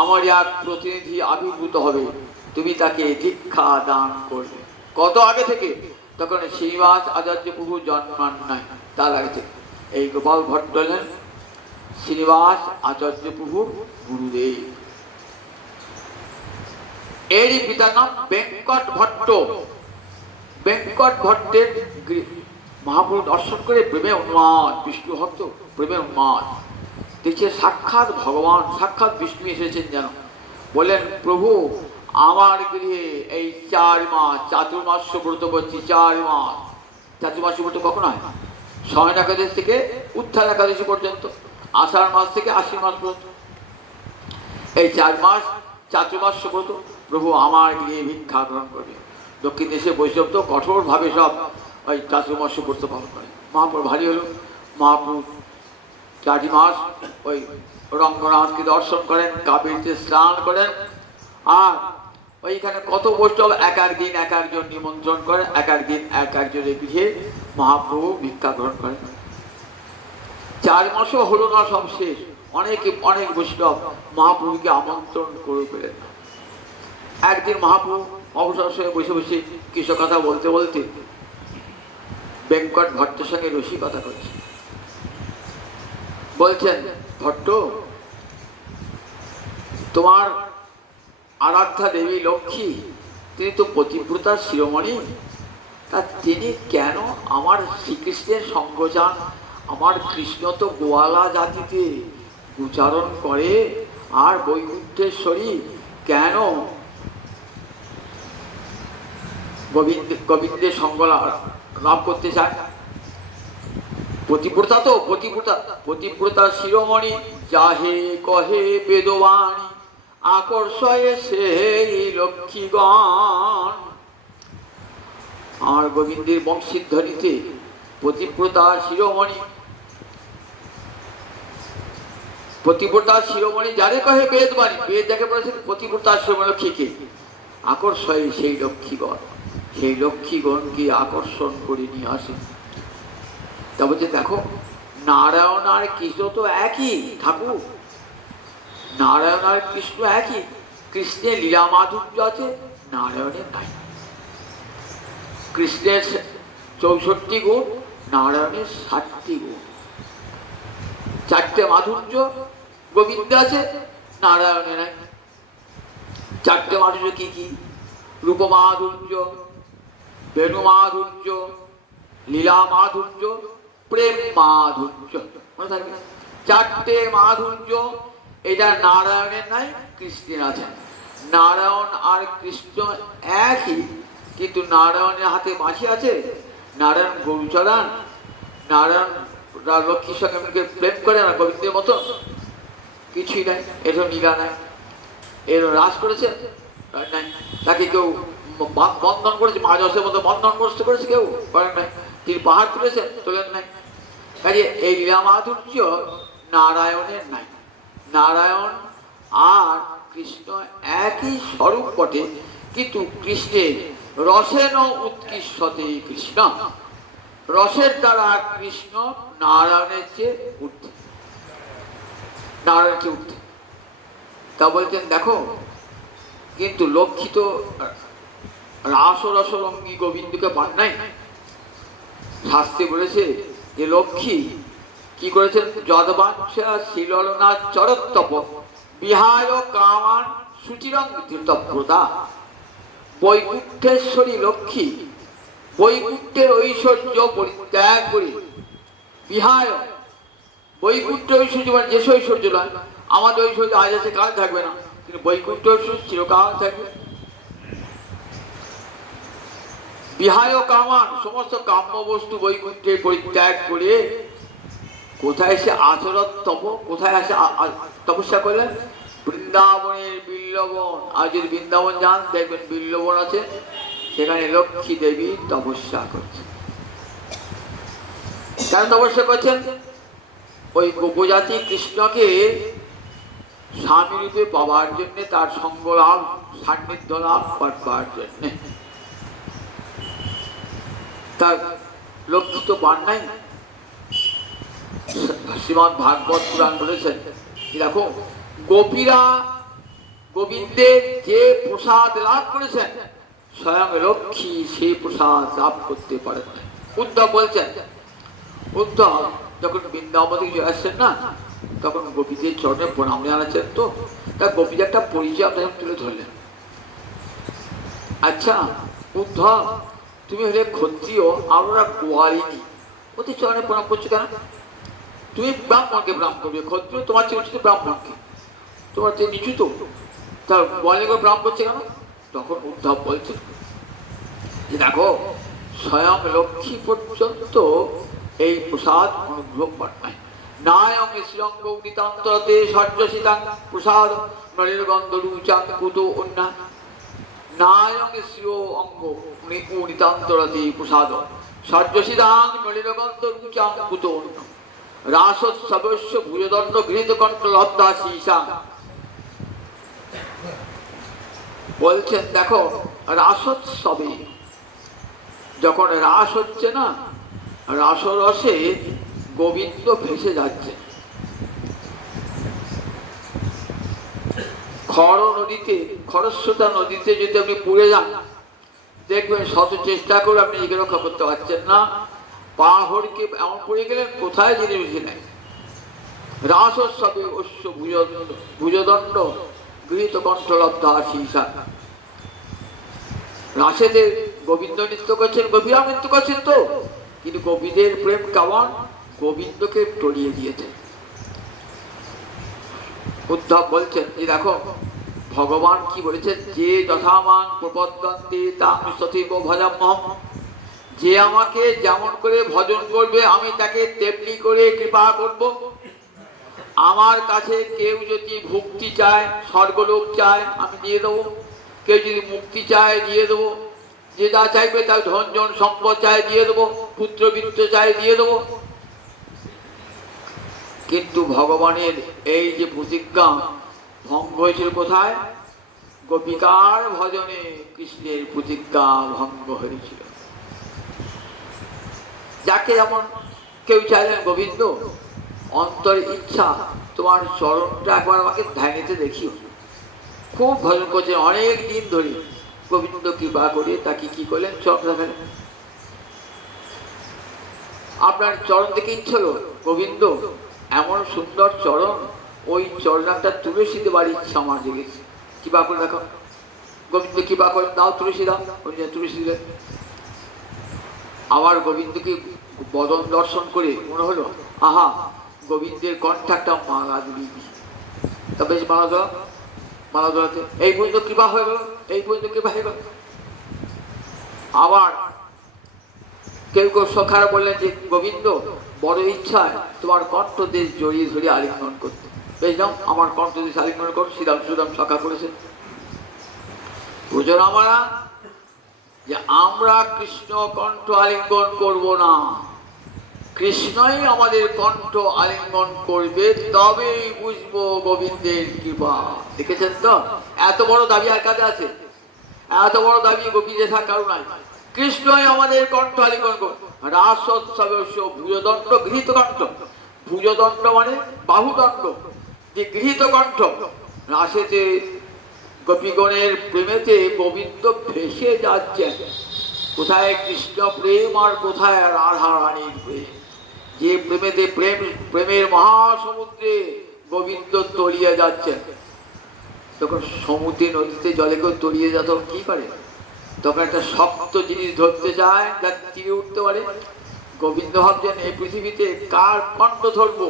আমার এক প্রতিনিধি আবির্ভূত হবে, তুমি তাকে দীক্ষা দান করবে। কত আগে থেকে? তখন শ্রীনিবাস আচার্য প্রভু জন্মান নাই, তার আগে থেকে। এই গোপাল ভট্ট হলেন শ্রীনিবাস আচার্য প্রভুর গুরুদেব। এরই পিতার নাম বেঙ্কট ভট্ট। বেঙ্কট ভট্টের মহাপ্রভু দর্শন করে প্রেমে উন্মাদ, বিষ্ণু ভক্ত প্রেমে উন্মাদ। দেখছে সাক্ষাৎ ভগবান, সাক্ষাৎ বিষ্ণু এসেছেন যেন। বলেন প্রভু আমার গৃহে এই 4 মাস চাতুর্মাস্য ব্রত করছি। 4 মাস চাতুর্মাস্য ব্রত কখন হয়? শয়ন একাদশী থেকে উত্থান একাদশী পর্যন্ত, আষাঢ় মাস থেকে আশ্বিন মাস পর্যন্ত। এই 4 মাস চাতুর্মাস্য ব্রত প্রভু আমার গৃহে ভিক্ষা গ্রহণ করবে। দক্ষিণ দেশে বৈষ্ণব তো কঠোরভাবে সব ওই চাতুর্মাস্য ব্রত পালন করে। মহাপ্রভু ভারী হলো, মহাপ্রভু 4 মাস ওই রঙ্গনাথকে দর্শন করেন, কাবেরীতে স্নান করেন। আর ওইখানে কত বৈষ্ণব এক একদিন এক একজন নিমন্ত্রণ করেন, এক একদিন এক একজনের গৃহে মহাপ্রভু ভিক্ষা গ্রহণ করেন। 4 মাসও হলো না, সব শেষ। অনেক বৈষ্ণব মহাপ্রভুকে আমন্ত্রণ করে পেলেন। একদিন মহাপ্রভু অবসর সময়ে বসে বসে কিছু কথা বলতে বলতে বেঙ্কট ভট্টের সঙ্গে রসিকতা করছে। বলছেন ভট্ট, তোমার আরাধ্যা দেবী লক্ষ্মী, তিনি তো পতিব্রতার শিরোমণি, তা তিনি কেন আমার শ্রীকৃষ্ণের সঙ্গ চান? আমার কৃষ্ণ তো গোয়ালা জাতিতে উচ্চারণ করে, আর বৈকুণ্ঠেশ্বরী কেন গোবিন্দের সঙ্গ লাভ করতে চায়? পতিব্রতা তো পতিব্রতা শিরোমণি, যাহে কহে বেদবাণী, আকর্ষয়ে সেই লক্ষ্মীগণ। আমার গোবিন্দের বংশীধ্বনিতে পতিব্রতা শিরোমণি, পতিব্রতা শিরোমণি যারে কহে বেদবাণী, বেদ যাকে বলেছেন পতিব্রতা শিরোমণি লক্ষ্মীকে আকর্ষণে সেই লক্ষ্মীগণ, সেই লক্ষ্মীগণকে আকর্ষণ করে নিয়ে আসেন। তা বলছে দেখো নারায়ণ আর কৃষ্ণ তো একই ঠাকুর, নারায়ণ আর কৃষ্ণ একই। কৃষ্ণের লীলা মাধুর্য আছে, নারায়ণের নাই। কৃষ্ণের 64 গুণ, নারায়ণের 60 গুণ। 4টে মাধুর্য গোবিন্দ আছে, নারায়ণে নাই। 4টে মাধুর্য কি কি? রূপ মাধুর্য, বেণু মাধুর্য, লীলা মাধুর্য, প্রেম মাধুর্য। মনে থাকবে 4টে মাধুর্য। এটা নারায়ণের নাই, কৃষ্ণের আছে। নারায়ণ আর কৃষ্ণ একই, কিন্তু নারায়ণের হাতে বাঁশি আছে, নারায়ণ গরু চড়ান, নারায়ণ লক্ষ্মীর সঙ্গে প্রেম করে না গোবিন্দের মতো, কিছুই নাই। এরও নীলা নাই, এরও রাস করেছে নাই, তাকে কেউ বন্ধন করেছে, মাঝসের মতো বন্ধন করেছে কেউ করেন নাই, তিনি পাহাড় তুলেছেন তোলেন নাই। কাজে এই লীলা মাধুর্য নারায়ণের নাই। নারায়ণ আর কৃষ্ণ একই স্বরূপ বটে, কিন্তু কৃষ্ণের রসেন উৎকৃষ্টতে কৃষ্ণ, রসের দ্বারা কৃষ্ণ নারায়ণের চেয়ে উঠতে, নারায়ণের চেয়ে উঠতে। তা বলছেন দেখো কিন্তু লক্ষ্মী তো রাস ও রসরঙ্গী গোবিন্দকে পান নাই। শাস্ত্রে বলেছে যে লক্ষ্মী কি করেছেন? যদবাঞ্ছা শিলনা চরত্তপ বিহায় কামান সুচিরং তৎপ্রদা। বৈকুণ্ঠেশ্বরী লক্ষ্মী বৈকুণ্ঠের ঐশ্বর্য পরিত্যাগ করে বিহায়, বৈকুণ্ঠ ঐশ্বর্য মানে যে ঐশ্বর্য নয়, আমাদের ঐশ্বর্য আজ আছে কাল থাকবে না, কিন্তু বৈকুণ্ঠ ঐশ্বর্য চিরকাল থাকবে। বিহায় কামান, সমস্ত কাম্য বস্তু বৈকুণ্ঠে পরিত্যাগ করে কোথায় এসে আচরণ তপ, কোথায় এসে তপস্যা করলেন? বৃন্দাবনের বিল্লবন। আজ যদি বৃন্দাবন যান দেখবেন বিল্লবন আছে, সেখানে লক্ষ্মী দেবী তপস্যা করছে। কেন তপস্যা করছেন? ওই গোপজাতি কৃষ্ণকে স্বামী রূপে পাওয়ার জন্যে, তার সঙ্গ লাভ সান্নিধ্য লাভ করবার জন্যে। তার লক্ষ্মী তো পান নাই। শ্রীমদ্ ভাগবত পুরাণ বলেছেন দেখো গোপীরা গোবিন্দের যে প্রসাদ লাভ করেছেন, স্বয়ং লক্ষ্মী সেই প্রসাদ লাভ করতে পারেন না। উদ্ধব বলছেন, উদ্ধব যখন বৃন্দাবন থেকে চলে আসছেন না, তখন গোপীদের চরণে প্রণাম জানাচ্ছেন, তো তা গোপীদের একটা পরিচয় আপনার তুলে ধরলেন। আচ্ছা উদ্ধব, তুমি হলে ক্ষত্রিয়, আমরা গোয়ালিনী, ওদের চরণে প্রণাম করছো কেন? তুমি ব্রাহ্মণকে প্রণাম করবে, ক্ষত্রিয় তোমার চেয়ে উচিত ব্রাহ্মণকে, তোমার চেয়ে নিচু তো, তার গোয়ালিনী করে প্রণাম করছে কেন? তখন উদ্ধব বলছে যে দেখো স্বয়ং লক্ষ্মী পর্যন্ত এই প্রসাদ অনুগ্রহ পাঠায়। নায়ং শ্রীরঙ্গ নিতান্তরতে সর্যসিতাং প্রসাদ নলির গন্ধ রুচাং কুতো অন্যা। নায়ং শ্রীয় অঙ্গ নিতান্তরতে প্রসাদ সর্যসিতাং নলির গন্ধ রুচাং কুতো অন্য। রাসোৎসবস্য ভুজদণ্ড গৃহীত কণ্ঠ লব্ধা শীষা। বলছেন দেখো রাসোৎসবে যখন রাস হচ্ছে না, রাসরসে গোবিন্দ ভেসে যাচ্ছে। খরস্রোতা নদীতে যদি আপনি পুড়ে যান, দেখবেন শত চেষ্টা করে আপনি একে রক্ষা করতে পারছেন না, পা হড়কে এমন পড়ে গেলেন কোথায় জিনিস বেশি নেই। রাসোৎসবে অশ্ব ভুজদণ্ড গৃহীত কণ্ঠলব্ধা শীষা। রাসেতে গোবিন্দ নৃত্য করছেন, গোপীরা নৃত্য করছেন তো, কিন্তু গোপীদের প্রেম কেমন? গোবিন্দকে টড়িয়ে দিয়েছে। উদ্ধব বলছেন যে দেখো ভগবান কি বলেছেন, যে যথামান প্রপদ্যন্তে তাং সতীব ভজাম্যহম। যে আমাকে যেমন করে ভজন করবে আমি তাকে তেমনি করে কৃপা করব। আমার কাছে কেউ যদি ভক্তি চায়, স্বর্গলোক চায়, আমি দিয়ে দেবো। কেউ যদি মুক্তি চায় দিয়ে দেবো। যে যা চাইবে তার ধন জন সম্পদ চাই দিয়ে দেবো, পুত্র বৃত্ত চাই দিয়ে দেবো। কিন্তু ভগবানের এই যে প্রতিজ্ঞা ভঙ্গ হয়েছিল কোথায়? গোপিকার ভজনে কৃষ্ণের প্রতিজ্ঞা ভঙ্গ হয়েছিল। যাকে যেমন কেউ চাইলেন, গোবিন্দ অন্তর ইচ্ছা তোমার চরণটা একবার আমাকে ধ্যানেতে দেখিও। খুব ভজন করছেন অনেক দিন ধরে। গোবিন্দ কৃপা করে তাকে কি করলেন? চরণ দেখালেন। আপনার চরণ দেখে ইচ্ছে হলো, গোবিন্দ এমন সুন্দর চরণ, ওই চরণটা তুলসীতে বাড়ির ইচ্ছা আমার জেগেছে, কৃপা করে দেখো। গোবিন্দ কৃপা করেন, দাও তুলসী দাও। তুলসী দিলেন। আবার গোবিন্দকে বদন দর্শন করে মনে হলো, আহা গোবিন্দের কণ্ঠে একটা মালা দিবি। তবে মালা দেওয়া, মালা দেওয়াতে এই পর্যন্ত কৃপা হয়ে গেল, এই পর্যন্ত কৃপা হয়ে গেল। আবার কেউ কেউ সখারা বললেন যে গোবিন্দ বড় ইচ্ছায় তোমার কণ্ঠদেশ জড়িয়ে ধরে আলিঙ্গন করতে। বেশ যাও, আমার কণ্ঠদেশ আলিঙ্গন করো। শ্রীরাম সুরাম সখা করেছে। বুঝো আমরা যে আমরা কৃষ্ণ কণ্ঠ আলিঙ্গন করব না, কৃষ্ণই আমাদের কণ্ঠ আলিঙ্গন করবে, তবেই বুঝবো গোবিন্দের কৃপা। দেখেছেন তো এত বড় দাবি আর কাছে আছে? এত বড় দাবি গোপীদের থাকার নাই। কৃষ্ণই আমাদের কণ্ঠ আলিঙ্গন করবে। রাসোৎসবস্য ভুজদণ্ড গৃহীত কণ্ঠ। ভুজদণ্ড মানে বাহুদণ্ড, যে গৃহীত কণ্ঠ। রাসেতে গোপীগণের প্রেমেতে গোবিন্দ ভেসে যাচ্ছেন। কোথায় কৃষ্ণ প্রেম আর কোথায় রাধা রানীর প্রেম। যে প্রেমেতে প্রেমের মহাসমুদ্রে গোবিন্দ তলিয়ে যাচ্ছেন। তখন সমুদ্রে নদীতে জলে কেউ তলিয়ে যা তখন কি করে? তখন একটা শক্ত জিনিস ধরতে চায় যাতে তীরে উঠতে পারে। গোবিন্দ ভাবছেন এই পৃথিবীতে কার কণ্ঠ ধরবো?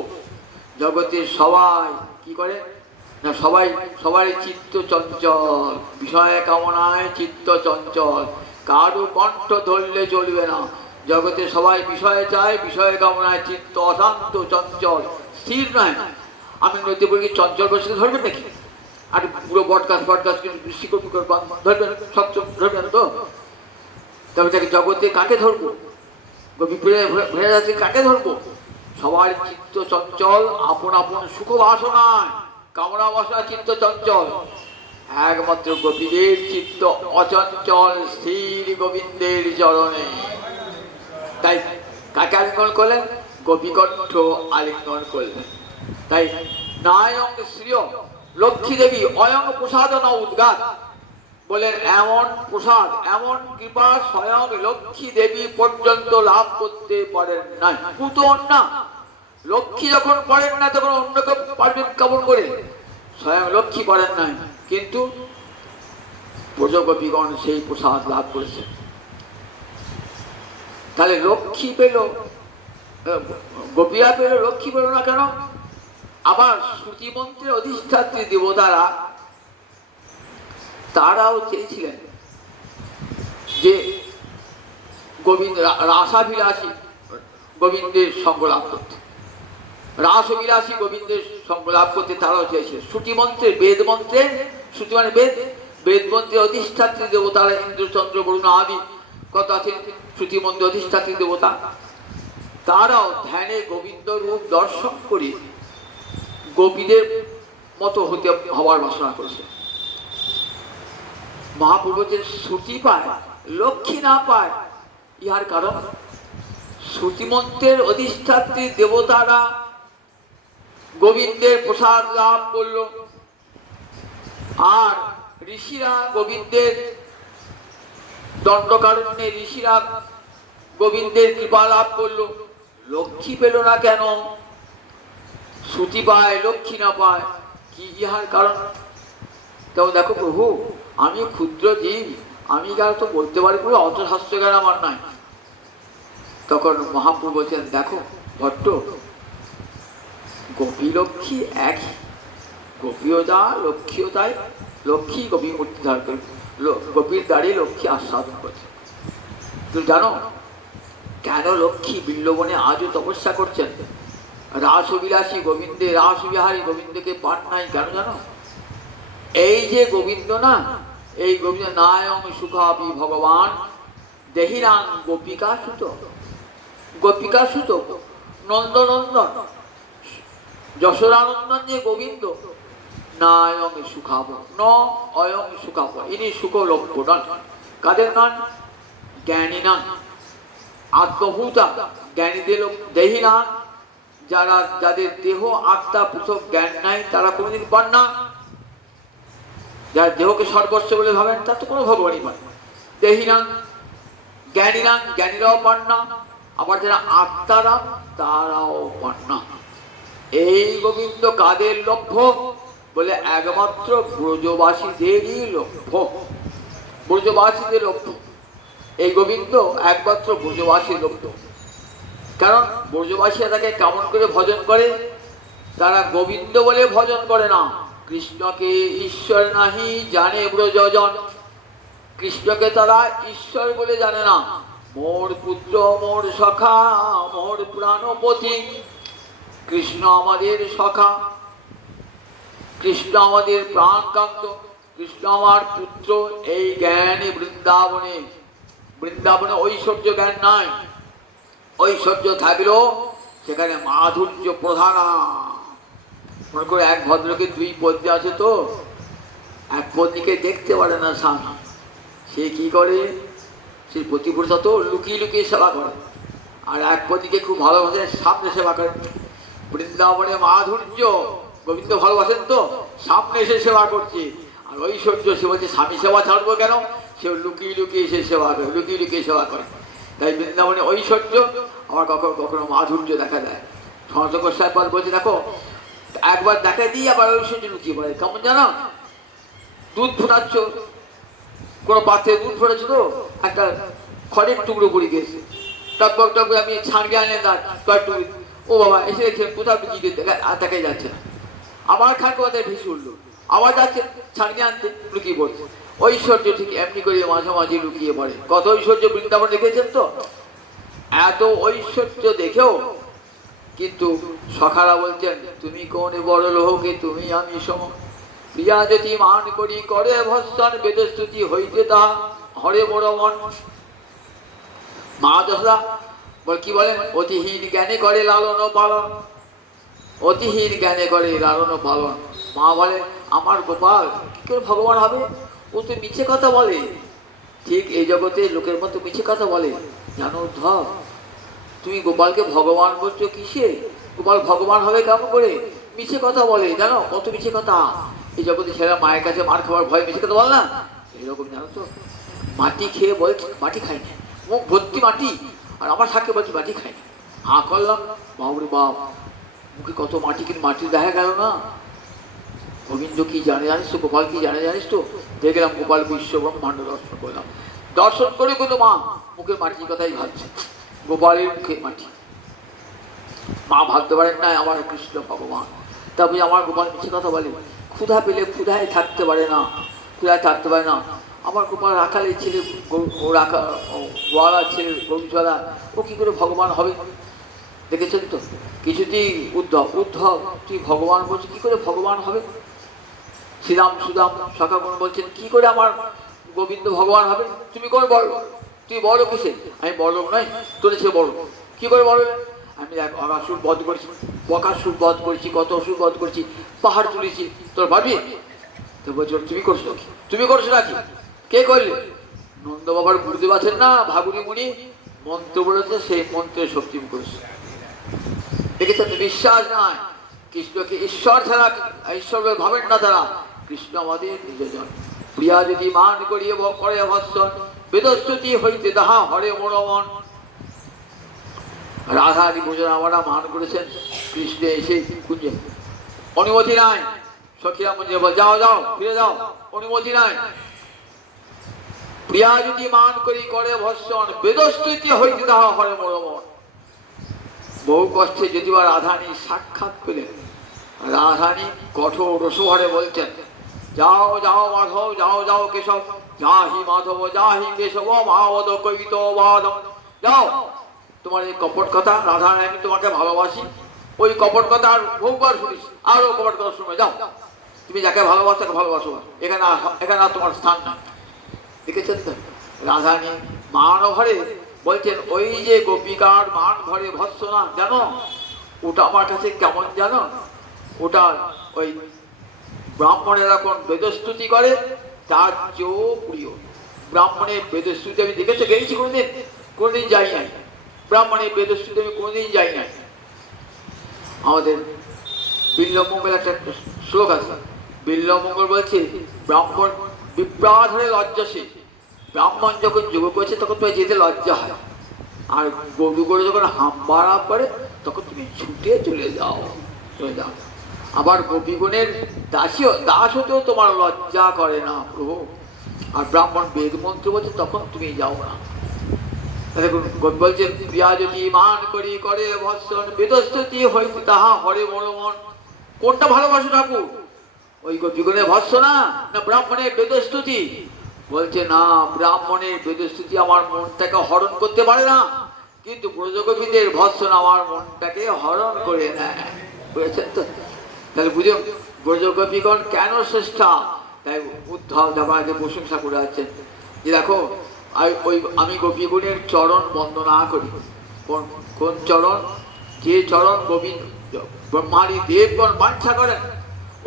জগতের সবাই কি করে না, সবাই চিত্ত চঞ্চল, বিষয় কামনায় চিত্ত চঞ্চল। কারো কণ্ঠ ধরলে চলবে না। জগতে সবাই বিষয়ে চায়, বিষয় কামনায় চিত্ত অশান্ত চঞ্চল, স্থির নয়। আমি নদীতে বলি চঞ্চল বসে ধরবেন নাকি? আর পুরো বটগাছ শিকড় ধরবেন, সব ধরবেন তো? তবে তাকে জগতে কাকে ধরবো? ভরে যাচ্ছে কাকে ধরবো? সবার চিত্ত চঞ্চল, আপন আপন সুখ বাসনায় কামনা বাসনা চিত্ত চঞ্চল। একমাত্র গোপীদের চিত্ত অচঞ্চল, স্থির গোবিন্দের চরণে। তাই কাকে আলিঙ্গন করলেন? গোপীকণ্ঠ আলিঙ্গন করলেন। তাই নায়ং শ্রিয় লক্ষ্মী দেবী অয়ং প্রসাদ ন উদ্গাত বলেন, এমন প্রসাদ এমন কৃপা স্বয়ং লক্ষ্মী দেবী পর্যন্ত লাভ করতে পারেন না। পুতো না, লক্ষ্মী যখন পারেন না তখন অন্য কেউ পারবেন কেমন করে? স্বয়ং লক্ষ্মী পারেন নাই, কিন্তু ব্রজগোপীগণ সেই প্রসাদ লাভ করেছে। তাহলে লক্ষ্মী পেল, গোপীরা পেল, লক্ষ্মী পেল না কেন? আবার শ্রুতিমন্ত্রের অধিষ্ঠাত্রী দেবতারা তারাও চেয়েছিলেন যে গোবিন্দ রাসাবিলাসী গোবিন্দের সঙ্গ লাভ করতে, রাসবিলাসী গোবিন্দের সঙ্গ লাভ করতে তারাও চেয়েছিলেন। শ্রুতিমন্ত্রের বেদ মন্ত্রে, শ্রুতি মানে বেদ, বেদ মন্ত্রের অধিষ্ঠাত্রী দেবতারা ইন্দ্রচন্দ্র বরুণ আদি কত আছেন শ্রুতিমন্ত্রের অধিষ্ঠাত্রী দেবতা, তারাও ধ্যানে গোবিন্দ রূপ দর্শন করে গোপীদের মতো হওয়ার বাসনা করেছে। মহাপ্রভু যে শ্রুতি পায়, লক্ষ্মী না পায়, ইহার কারণ শ্রুতিমন্ত্রের অধিষ্ঠাত্রী দেবতারা গোবিন্দের প্রসাদ লাভ করল, আর ঋষিরা গোবিন্দের দণ্ডকারণ্যে ঋষিরা গোবিন্দের কৃপা লাভ করলো। লক্ষ্মী পেল না কেন? শ্রুতি পায়, লক্ষ্মী না পায়, কি ইহার কারণ? তেমন দেখো প্রভু, আমি ক্ষুদ্র জীব, আমি কারো তো বলতে পারি, পুরো অত শাস্ত্র জ্ঞান আমার নাই। তখন মহাপ্রভু বলছেন, দেখো ভট্ট, গোপী লক্ষ্মী একই, গোপীও যা লক্ষ্মীও তাই। লক্ষ্মী গোপী মূর্তি ধারণ করে, গোপীর দাঁড়িয়ে লক্ষ্মী আস্বাদন করছে। তুমি জানো কেন লক্ষ্মী বিল্লবনে আজও তপস্যা করছেন? রাসবিলাসী গোবিন্দে, রাসবিহারী গোবিন্দকে পান নাই কেন জানো? এই যে গোবিন্দ না, এই গোবিন্দ নায়ং সুখাপি ভগবান দেহিরাং গোপিকা সুত, গোপিকা সুত নন্দনন্দন যশোরানন্দন যে গোবিন্দ না অয়ং সুখাব, ন অয়ং সুখাব, ইনি সুখলভ্য নন। কাদের নন? জ্ঞানী নন, আত্মভূতা জ্ঞানীদের দেহি নন। যারা যাদের দেহ আত্মা পৃথক জ্ঞান নাই তারা কোনোদিন পান না। যারা দেহকে সর্বস্ব বলে ভাবেন তার তো কোনো ভগবানই পান না। দেহি নন, জ্ঞানী নন, জ্ঞানীরাও পান না। আবার যারা আত্মারা তারাও পান না। এই গোবিন্দ কাদের লভ্য বলে? একমাত্র ব্রজবাসীদেরই লভ্য, ব্রজবাসীদের লভ্য। এই গোবিন্দ একমাত্র ব্রজবাসীর লভ্য। কারণ ব্রজবাসীরা তাকে কেমন করে ভজন করে? তারা গোবিন্দ বলে ভজন করে না, কৃষ্ণকে ঈশ্বর নাহি জানে ব্রজজন। কৃষ্ণকে তারা ঈশ্বর বলে জানে না। মোর পুত্র, মোর সখা, মোর প্রাণপতি। কৃষ্ণ আমাদের সখা, কৃষ্ণ আমাদের প্রাণকান্ত, কৃষ্ণ আমার পুত্র। এই জ্ঞানে বৃন্দাবনে, বৃন্দাবনে ঐশ্বর্য জ্ঞান নাই। ঐশ্বর্য থাকলেও সেখানে মাধুর্য প্রধান। মনে করে এক ভদ্রকে দুই পত্নী আছে, তো এক পত্নীকে দেখতে পারে না স্বামী, সে কি করে? সেই প্রতিপুরুষা তো লুকিয়ে লুকিয়ে সেবা করে, আর এক পত্নীকে খুব ভালোবাসে, সামনে সেবা করে। বৃন্দাবনে মাধুর্য, গোবিন্দ ভালোবাসেন তো সামনে এসে সেবা করছে। আর ঐশ্বর্য, সে বলছে স্বামী সেবা ছাড়বো কেন? সে লুকিয়ে লুকিয়ে এসে সেবা করে, লুকিয়ে লুকিয়ে সেবা করে। তাই বৃন্দাবনে ঐশ্বর্য, আবার কখনো কখনো মাধুর্য দেখা দেয়। সনাতন গোস্বামী পাদ বলছে, দেখো একবার দেখা দিয়ে আবার ঐশ্বর্য লুকিয়ে পড়ে। কেমন জানো? দুধ ফোটাচ্ছ, কোনো পাত্রে দুধ ফোটাচ্ছ, তো একটা খড়ের টুকরো পড়ে গিয়েছে, টকবক টক আমি ছাড়কে আনে তার টুকরো, ও বাবা এসে দেখছে কোথাও লুকিয়ে তাকে যাচ্ছে না। আবার খানকে মাথায় ভেসে উঠলো, আবার যাচ্ছে ছাড়কে আনতে, লুকিয়ে পড়ছে। ঐশ্বর্য ঠিক এমনি করে মাঝে মাঝে লুকিয়ে পড়ে। কত ঐশ্বর্য বৃন্দাবন দেখেছেন তো? এত ঐশ্বর্য দেখেও কিন্তু সখারা বলছেন, তুমি কোন বড় লোহকে তুমি আমি সম, প্রিয়া যদি মান করি করে ভস্বন, বেদস্তুতি হইতে তা হরে বড় মন। মা দশা কি বলেন? অতিহীন জ্ঞানে করে লালন পালন, অতিহীন জ্ঞানে করে লালন পালন। মা বলে, আমার গোপাল কি করে ভগবান হবে? ও তো মিছে কথা বলে। ঠিক এই জগতে লোকের মতো মিছে কথা বলে, জানো ধর? তুমি গোপালকে ভগবান বলছো কিসে? গোপাল ভগবান হবে কেমন করে? মিছে কথা বলে, জানো কত মিছে কথা। এই জগতে ছেলেরা মায়ের কাছে মার খাবার ভয় মিছে কথা বল না, এরকম জানো তো? মাটি খেয়ে বলছে মাটি খাইনি, মুখ ভর্তি মাটি, আর আমার সাথে বলছি মাটি খাইনি। হাঁ করলাম, বাবরে বাপ, মুখে কত মাটি, কিন্তু মাটি দেখা গেল না। গোবিন্দ কি জানে জানিস তো? গোপাল কি জানে জানিস তো? দেখলাম গোপাল বিশ্ব ব্রহ্মাণ্ড দর্শন করলাম। দর্শন করে কিন্তু মা মুখের মাটির কথাই ভাবছে, গোপালের মুখে মাটি। মা ভাবতে পারেন না আমার কৃষ্ণ ভগবান, তবে আমার গোপাল মিছে কথা বলে। ক্ষুধা পেলে ক্ষুধায় থাকতে পারে না, ক্ষুধায় থাকতে পারে না। আমার গোপাল রাখালের ছেলে, রাখা গোয়ালার ছেলে, গরুচলা, ও কি করে ভগবান হবে? দেখেছেন তো? কিছুতেই উদ্ধব, উদ্ধব তুই ভগবান বলছি, কি করে ভগবান হবে? শ্রীরাম সুদাম সখাগণ বলছেন, কি করে আমার গোবিন্দ ভগবান হবে? তুমি কোন বড়? তুই বড় কিসে? আমি বড় নই, তোর সে বড়। কি করে বড়? আমি অসুর বধ করেছি, বকাসুর বধ করেছি, কত অসুর বধ করেছি, পাহাড় তুলেছি, তোর ভাবি? তো বলছো তুমি করছো নাকি? তুমি করছো নাকি? কে করলে? নন্দ বাবার গুরুদেব আছেন না, ভাগুনি মুনি, মন্ত্র বলেছে, সেই মন্ত্রের শক্তি করেছে। দেখেছেন তো? বিশ্বাস নাই, কৃষ্ণকে ঈশ্বর ছাড়া, ঈশ্বর ভাবেন না তারা। কৃষ্ণ আমাদের নিজজন। প্রিয়া যদি মান করিয়ে করে ভৎসন, বেদস্তুতি হইতে তাহা হরে মোর মন। রাধা বিভূষণ আমরা মান করেছেন, কৃষ্ণ এসে কুঞ্জে অনুমতি নাই। সখীরা মঞ্জে বল, যাও যাও ফিরে যাও, অনুমতি নাই। প্রিয়া যদি মান করি করে ভৎসন, বেদস্তুতি হইতে তাহা হরে মোর মন। বহু কষ্টে যদিবা রাধানী সাক্ষাৎ পেলেন, রাধানী কঠোর রসভারে বলছেন, যাও যাও মাধব, যাও যাও কেশব, যাহি মাধব যাহি কেশব, মাধব কবিত বাদম। যাও, তোমার এই কপট কথা, রাধা আমি তোমাকে ভালোবাসি, ওই কপট কথা আর বহুবার শুনিস, আরো কপট কথা শুনে যাও। তুমি যাকে ভালোবাসো তাকে ভালোবাসো, এখানে এখানে আর তোমার স্থান না। দেখেছেন তো? রাধারানী মান ভরে বলছেন, ওই যে গোপিকার মান ভরে ভৎসনা জানো, ওটা আমার কাছে কেমন জানো, ওটা ওই ব্রাহ্মণেরা কোন বেদস্তুতি করে তার চেয়েও প্রিয়। ব্রাহ্মণের বেদস্তুতি আমি দেখেছি, গেছি কোনোদিন যাই নাই, ব্রাহ্মণের বেদস্তুতি আমি কোনোদিন যাই নাই। আমাদের বিল্লমঙ্গল একটা শ্লোক আছে, বিল্লমঙ্গল বলছে ব্রাহ্মণ বিপ্রাধরে লজ্জাশীল, ব্রাহ্মণ যখন যোগ করেছে তখন তোমায় যেতে লজ্জা হয়, আর গরু করে যখন হাম্বাড়া করে তখন তুমি ছুটে চলে যাও। আবার গোপীগণের দাস হতেও তোমার লজ্জা করে না প্রভু, আর ব্রাহ্মণ বেদ মন্ত্র বলছে তখন তুমি যাও না। বলছে প্রিয়া যদি মান করি করে ভৎসন বেদস্তুতি হইতে তাহা হরে মন। কোনটা ভালোবাসো ঠাকুর, ওই গোপীগণের ভৎসনা না ব্রাহ্মণের বেদস্তুতি? বলছে না, ব্রাহ্মণের বেদস্তুতি আমার মনটাকে হরণ করতে পারে না, কিন্তু ব্রজগোপীদের ভৎসনা আমার মনটাকে হরণ করে নেয়। বুঝেছেন তো? তাহলে বুঝো ব্রজগোপীগণ কেন শ্রেষ্ঠা। তাই উদ্ধব দেবাকে প্রশংসা করে আছেন যে দেখো আমি গোপীগণের চরণ বন্দনা করি। কোন চরণ? যে চরণ গোবিন্দ ব্রহ্মাদি দেবগণ বাঞ্ছা করেন,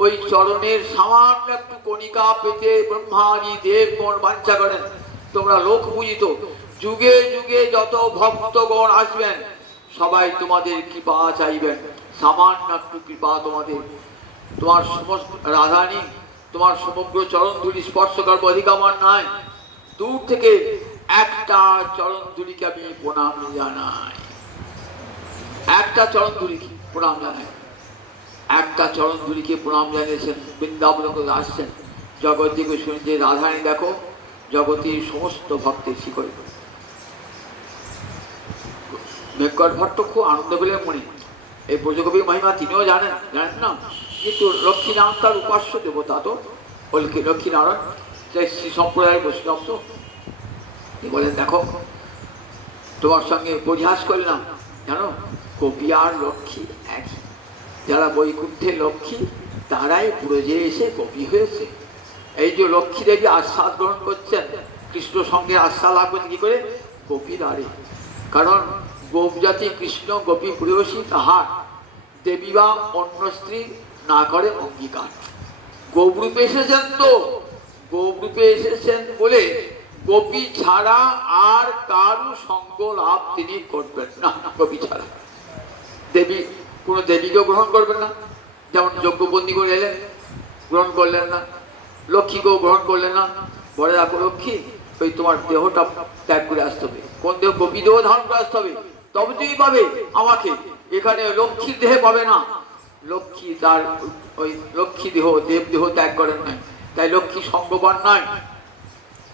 ওই চরণের সামান্য একটু কণিকা পেতে ব্রহ্মাদি দেবগণ বাঞ্ছা করেন। তোমরা লোক বুঝিত, যুগে যুগে যত ভক্তগণ আসবেন সবাই তোমাদের কৃপা চাইবেন, সামান্য একটু কৃপা তোমাদের। তোমার সমস্ত রাধারানী তোমার সমগ্র চরণ ধুলি স্পর্শ করবো অধিকার আমার নাই, দূর থেকে একটা চরণ ধুলিকে আমি প্রণাম জানাই, একটা চরণ ধুলিকে প্রণাম জানাই। একটা চরণ ধুলিকে প্রণাম জানিয়েছেন বৃন্দাবন আসছেন জগৎকে শুনে যে রাধারানী দেখো জগতের সমস্ত ভক্তের শিখরে। মেঘকর ভট্ট খুব আনন্দ পেলেন মনে, এই ব্রজকবির মহিমা তিনিও জানেন না, কিন্তু লক্ষ্মীনারায়ণ তার উপাস্য দেবতা, তো লক্ষ্মীনারায়ণ শ্রী সম্প্রদায়ের বৈষ্ণব, তো বলেন দেখো তোমার সঙ্গে পরিহাস করলাম, জানো গোপী আর লক্ষ্মী একই, যারা বৈকুণ্ঠের লক্ষ্মী তারাই ব্রজে এসে গোপী হয়েছে। এই যে লক্ষ্মী দেবী আশ্বাস গ্রহণ করছেন, কৃষ্ণ সঙ্গে আশ্বাস লাভ করছে কি করে? গোপী দ্বারে। কারণ গোপ জাতি কৃষ্ণ গোপী প্রিয়সী তাহার, দেবী বা অন্য স্ত্রী না করে অঙ্গীকার। গোপরূপে এসেছেন, তো গোপরূপে এসেছেন বলে গোপী ছাড়া আর কারু সঙ্গ লাভ তিনি করবেন না। গোপী ছাড়া দেবী কোনো দেবীকেও গ্রহণ করবেন না, যেমন যজ্ঞবন্দী করে এলেন গ্রহণ করলেন না, লক্ষ্মীকেও গ্রহণ করলেন না। বলে রাখো লক্ষ্মী ওই তোমার দেহটা ত্যাগ করে আসতে হবে, কোন দেহ? গোপী দেহ ধারণ করে আসতে হবে, তবে তুমি পাবে আমাকে। এখানে লক্ষ্মীর দেহে পাবে না, লক্ষ্মী তার ওই লক্ষ্মী দেহ দেব দেহ ত্যাগ করেন নাই, তাই লক্ষ্মী সঙ্গবান নয়।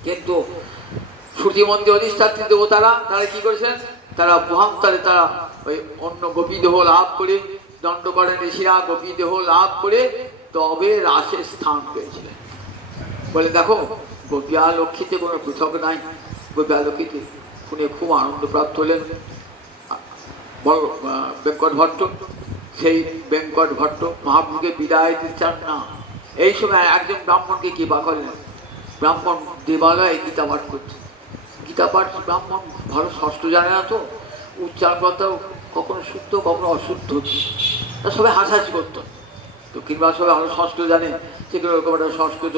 কিন্তু শ্রুতি মন্দির অধিষ্ঠাত্রী দেবতারা তারা কি করেছেন? তারা মহান্তরে তারা ওই অন্য গোপী দেহ লাভ করে, দণ্ড করেন ঋষিরা গোপী দেহ লাভ করে তবে রাসের স্থান পেয়েছিলেন। বলে দেখো গোপিয়া লক্ষ্মীতে কোনো পৃথক নাই, গোপিয়া লক্ষ্মীতে শুনে খুব আনন্দ প্রাপ্ত হলেন বড় বেঙ্কট ভট্ট। সেই বেঙ্কট ভট্ট মহাপ্রভুকে বিদায় দিতে চান না। এই সময় একজন ব্রাহ্মণকে কৃপা করলেন, ব্রাহ্মণ দেবালয়ে গীতা পাঠ করছে। গীতা পাঠ ব্রাহ্মণ ভালো ষষ্ঠ জানে না, তো উচ্চারণ করতেও কখনো শুদ্ধ কখনো অশুদ্ধ, তা সবাই হাসাহাসি করতো। তো কিংবা সবাই ভালো সংস্কৃত জানে, সেগুলো ওরকম একটা সংস্কৃত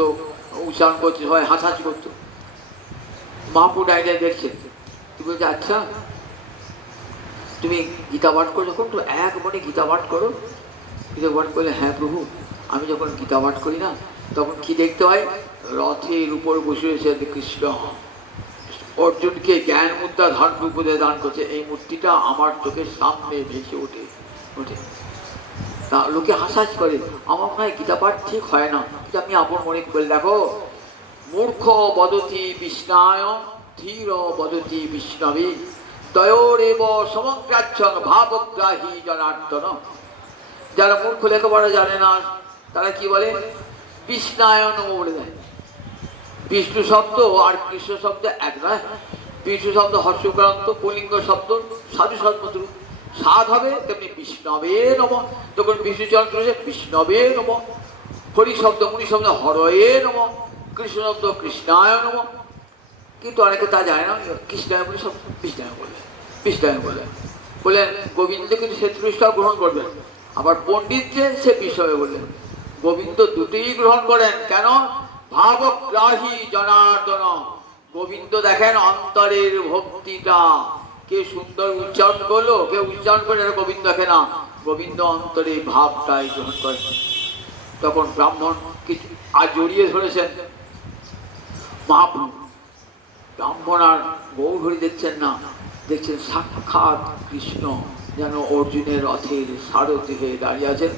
উচ্চারণ করছে, সবাই হাসাহাসি করতো। মহাপুর ডাইরিয়া দেখছেন, কি বলছে আচ্ছা তুমি গীতা পাঠ করো যখন, তো এক মনে গীতা পাঠ করো। গীতা পাঠ করলে হ্যাঁ প্রভু, আমি যখন গীতা পাঠ করি না তখন কি দেখতে হয়? রথের উপর বসে রয়েছে কৃষ্ণ, অর্জুনকে জ্ঞান মুদ্রা ধারণ উপদেশ দান করছে, এই মূর্তিটা আমার চোখের সামনে ভেসে ওঠে। তা লোকে হাসাহাসি করে, আমার মনে হয় গীতা পাঠ ঠিক হয় না। কিন্তু আমি আপন মনে বলে দেখো, মূর্খ বদতি বিষ্ণায় ধীর বদতি বিষ্ণবে তয়োরেব সমগ্রাচ্ছ ভাবগ্রাহী জনার্দন। যারা মূর্খ লেখাপড়া জানে না তারা কি বলে? বিষ্ণায়ন বলে দেয়। বিষ্ণু শব্দ আর কৃষ্ণ শব্দ এক নয়। বিষ্ণু শব্দ হর্ষক্রান্ত পুলিঙ্গ শব্দ, সাধু শব্দ সাধ হবে, তেমনি বিষ্ণবে নম। তখন বিষ্ণুচন্দ্র বিষ্ণবে নম। হরি শব্দ মুনি শব্দ হরয়ে নম। কৃষ্ণ শব্দ কৃষ্ণায় নম। কিন্তু অনেকে তা জানে না, কৃষ্ণায় বলে সব কৃষ্ণায় বললেন, কৃষ্ণায় বললেন, বললেন গোবিন্দ কিন্তু সে ত্রিষ্ঠা গ্রহণ করবেন, আবার পণ্ডিত যে সে বিষয়ে বললেন। গোবিন্দ দুটোই গ্রহণ করেন, কেন? ভাবগ্রাহী জনার্দন। গোবিন্দ দেখেন অন্তরের ভক্তিটা, কে সুন্দর উচ্চারণ করলো, কে উচ্চারণ করে গোবিন্দ দেখে না, গোবিন্দ অন্তরে ভাবটাই গ্রহণ করেন। তখন ব্রাহ্মণ কিছু আর জড়িয়ে ধরেছেন মহাপ্রভু। ব্রাহ্মণ আর গৌরহরি দেখছেন না, দেখছেন সাক্ষাৎ কৃষ্ণ যেন অর্জুনের রথের সারথি হয়ে দাঁড়িয়ে আছেন,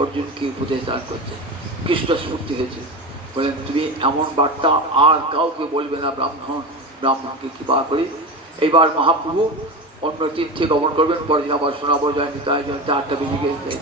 অর্জুনকে উপদেশ দান করছেন। কৃষ্ণ স্ফূর্তি হয়েছে, বলেন তুমি এমন বার্তা আর কাউকে বলবে না। ব্রাহ্মণকে কৃপা করি। এইবার মহাপ্রভু অন্য তীর্থে গমন করবেন, পরে আবার শোনাবো জয় নিতাই জয়, 4টা বেজে গেছে।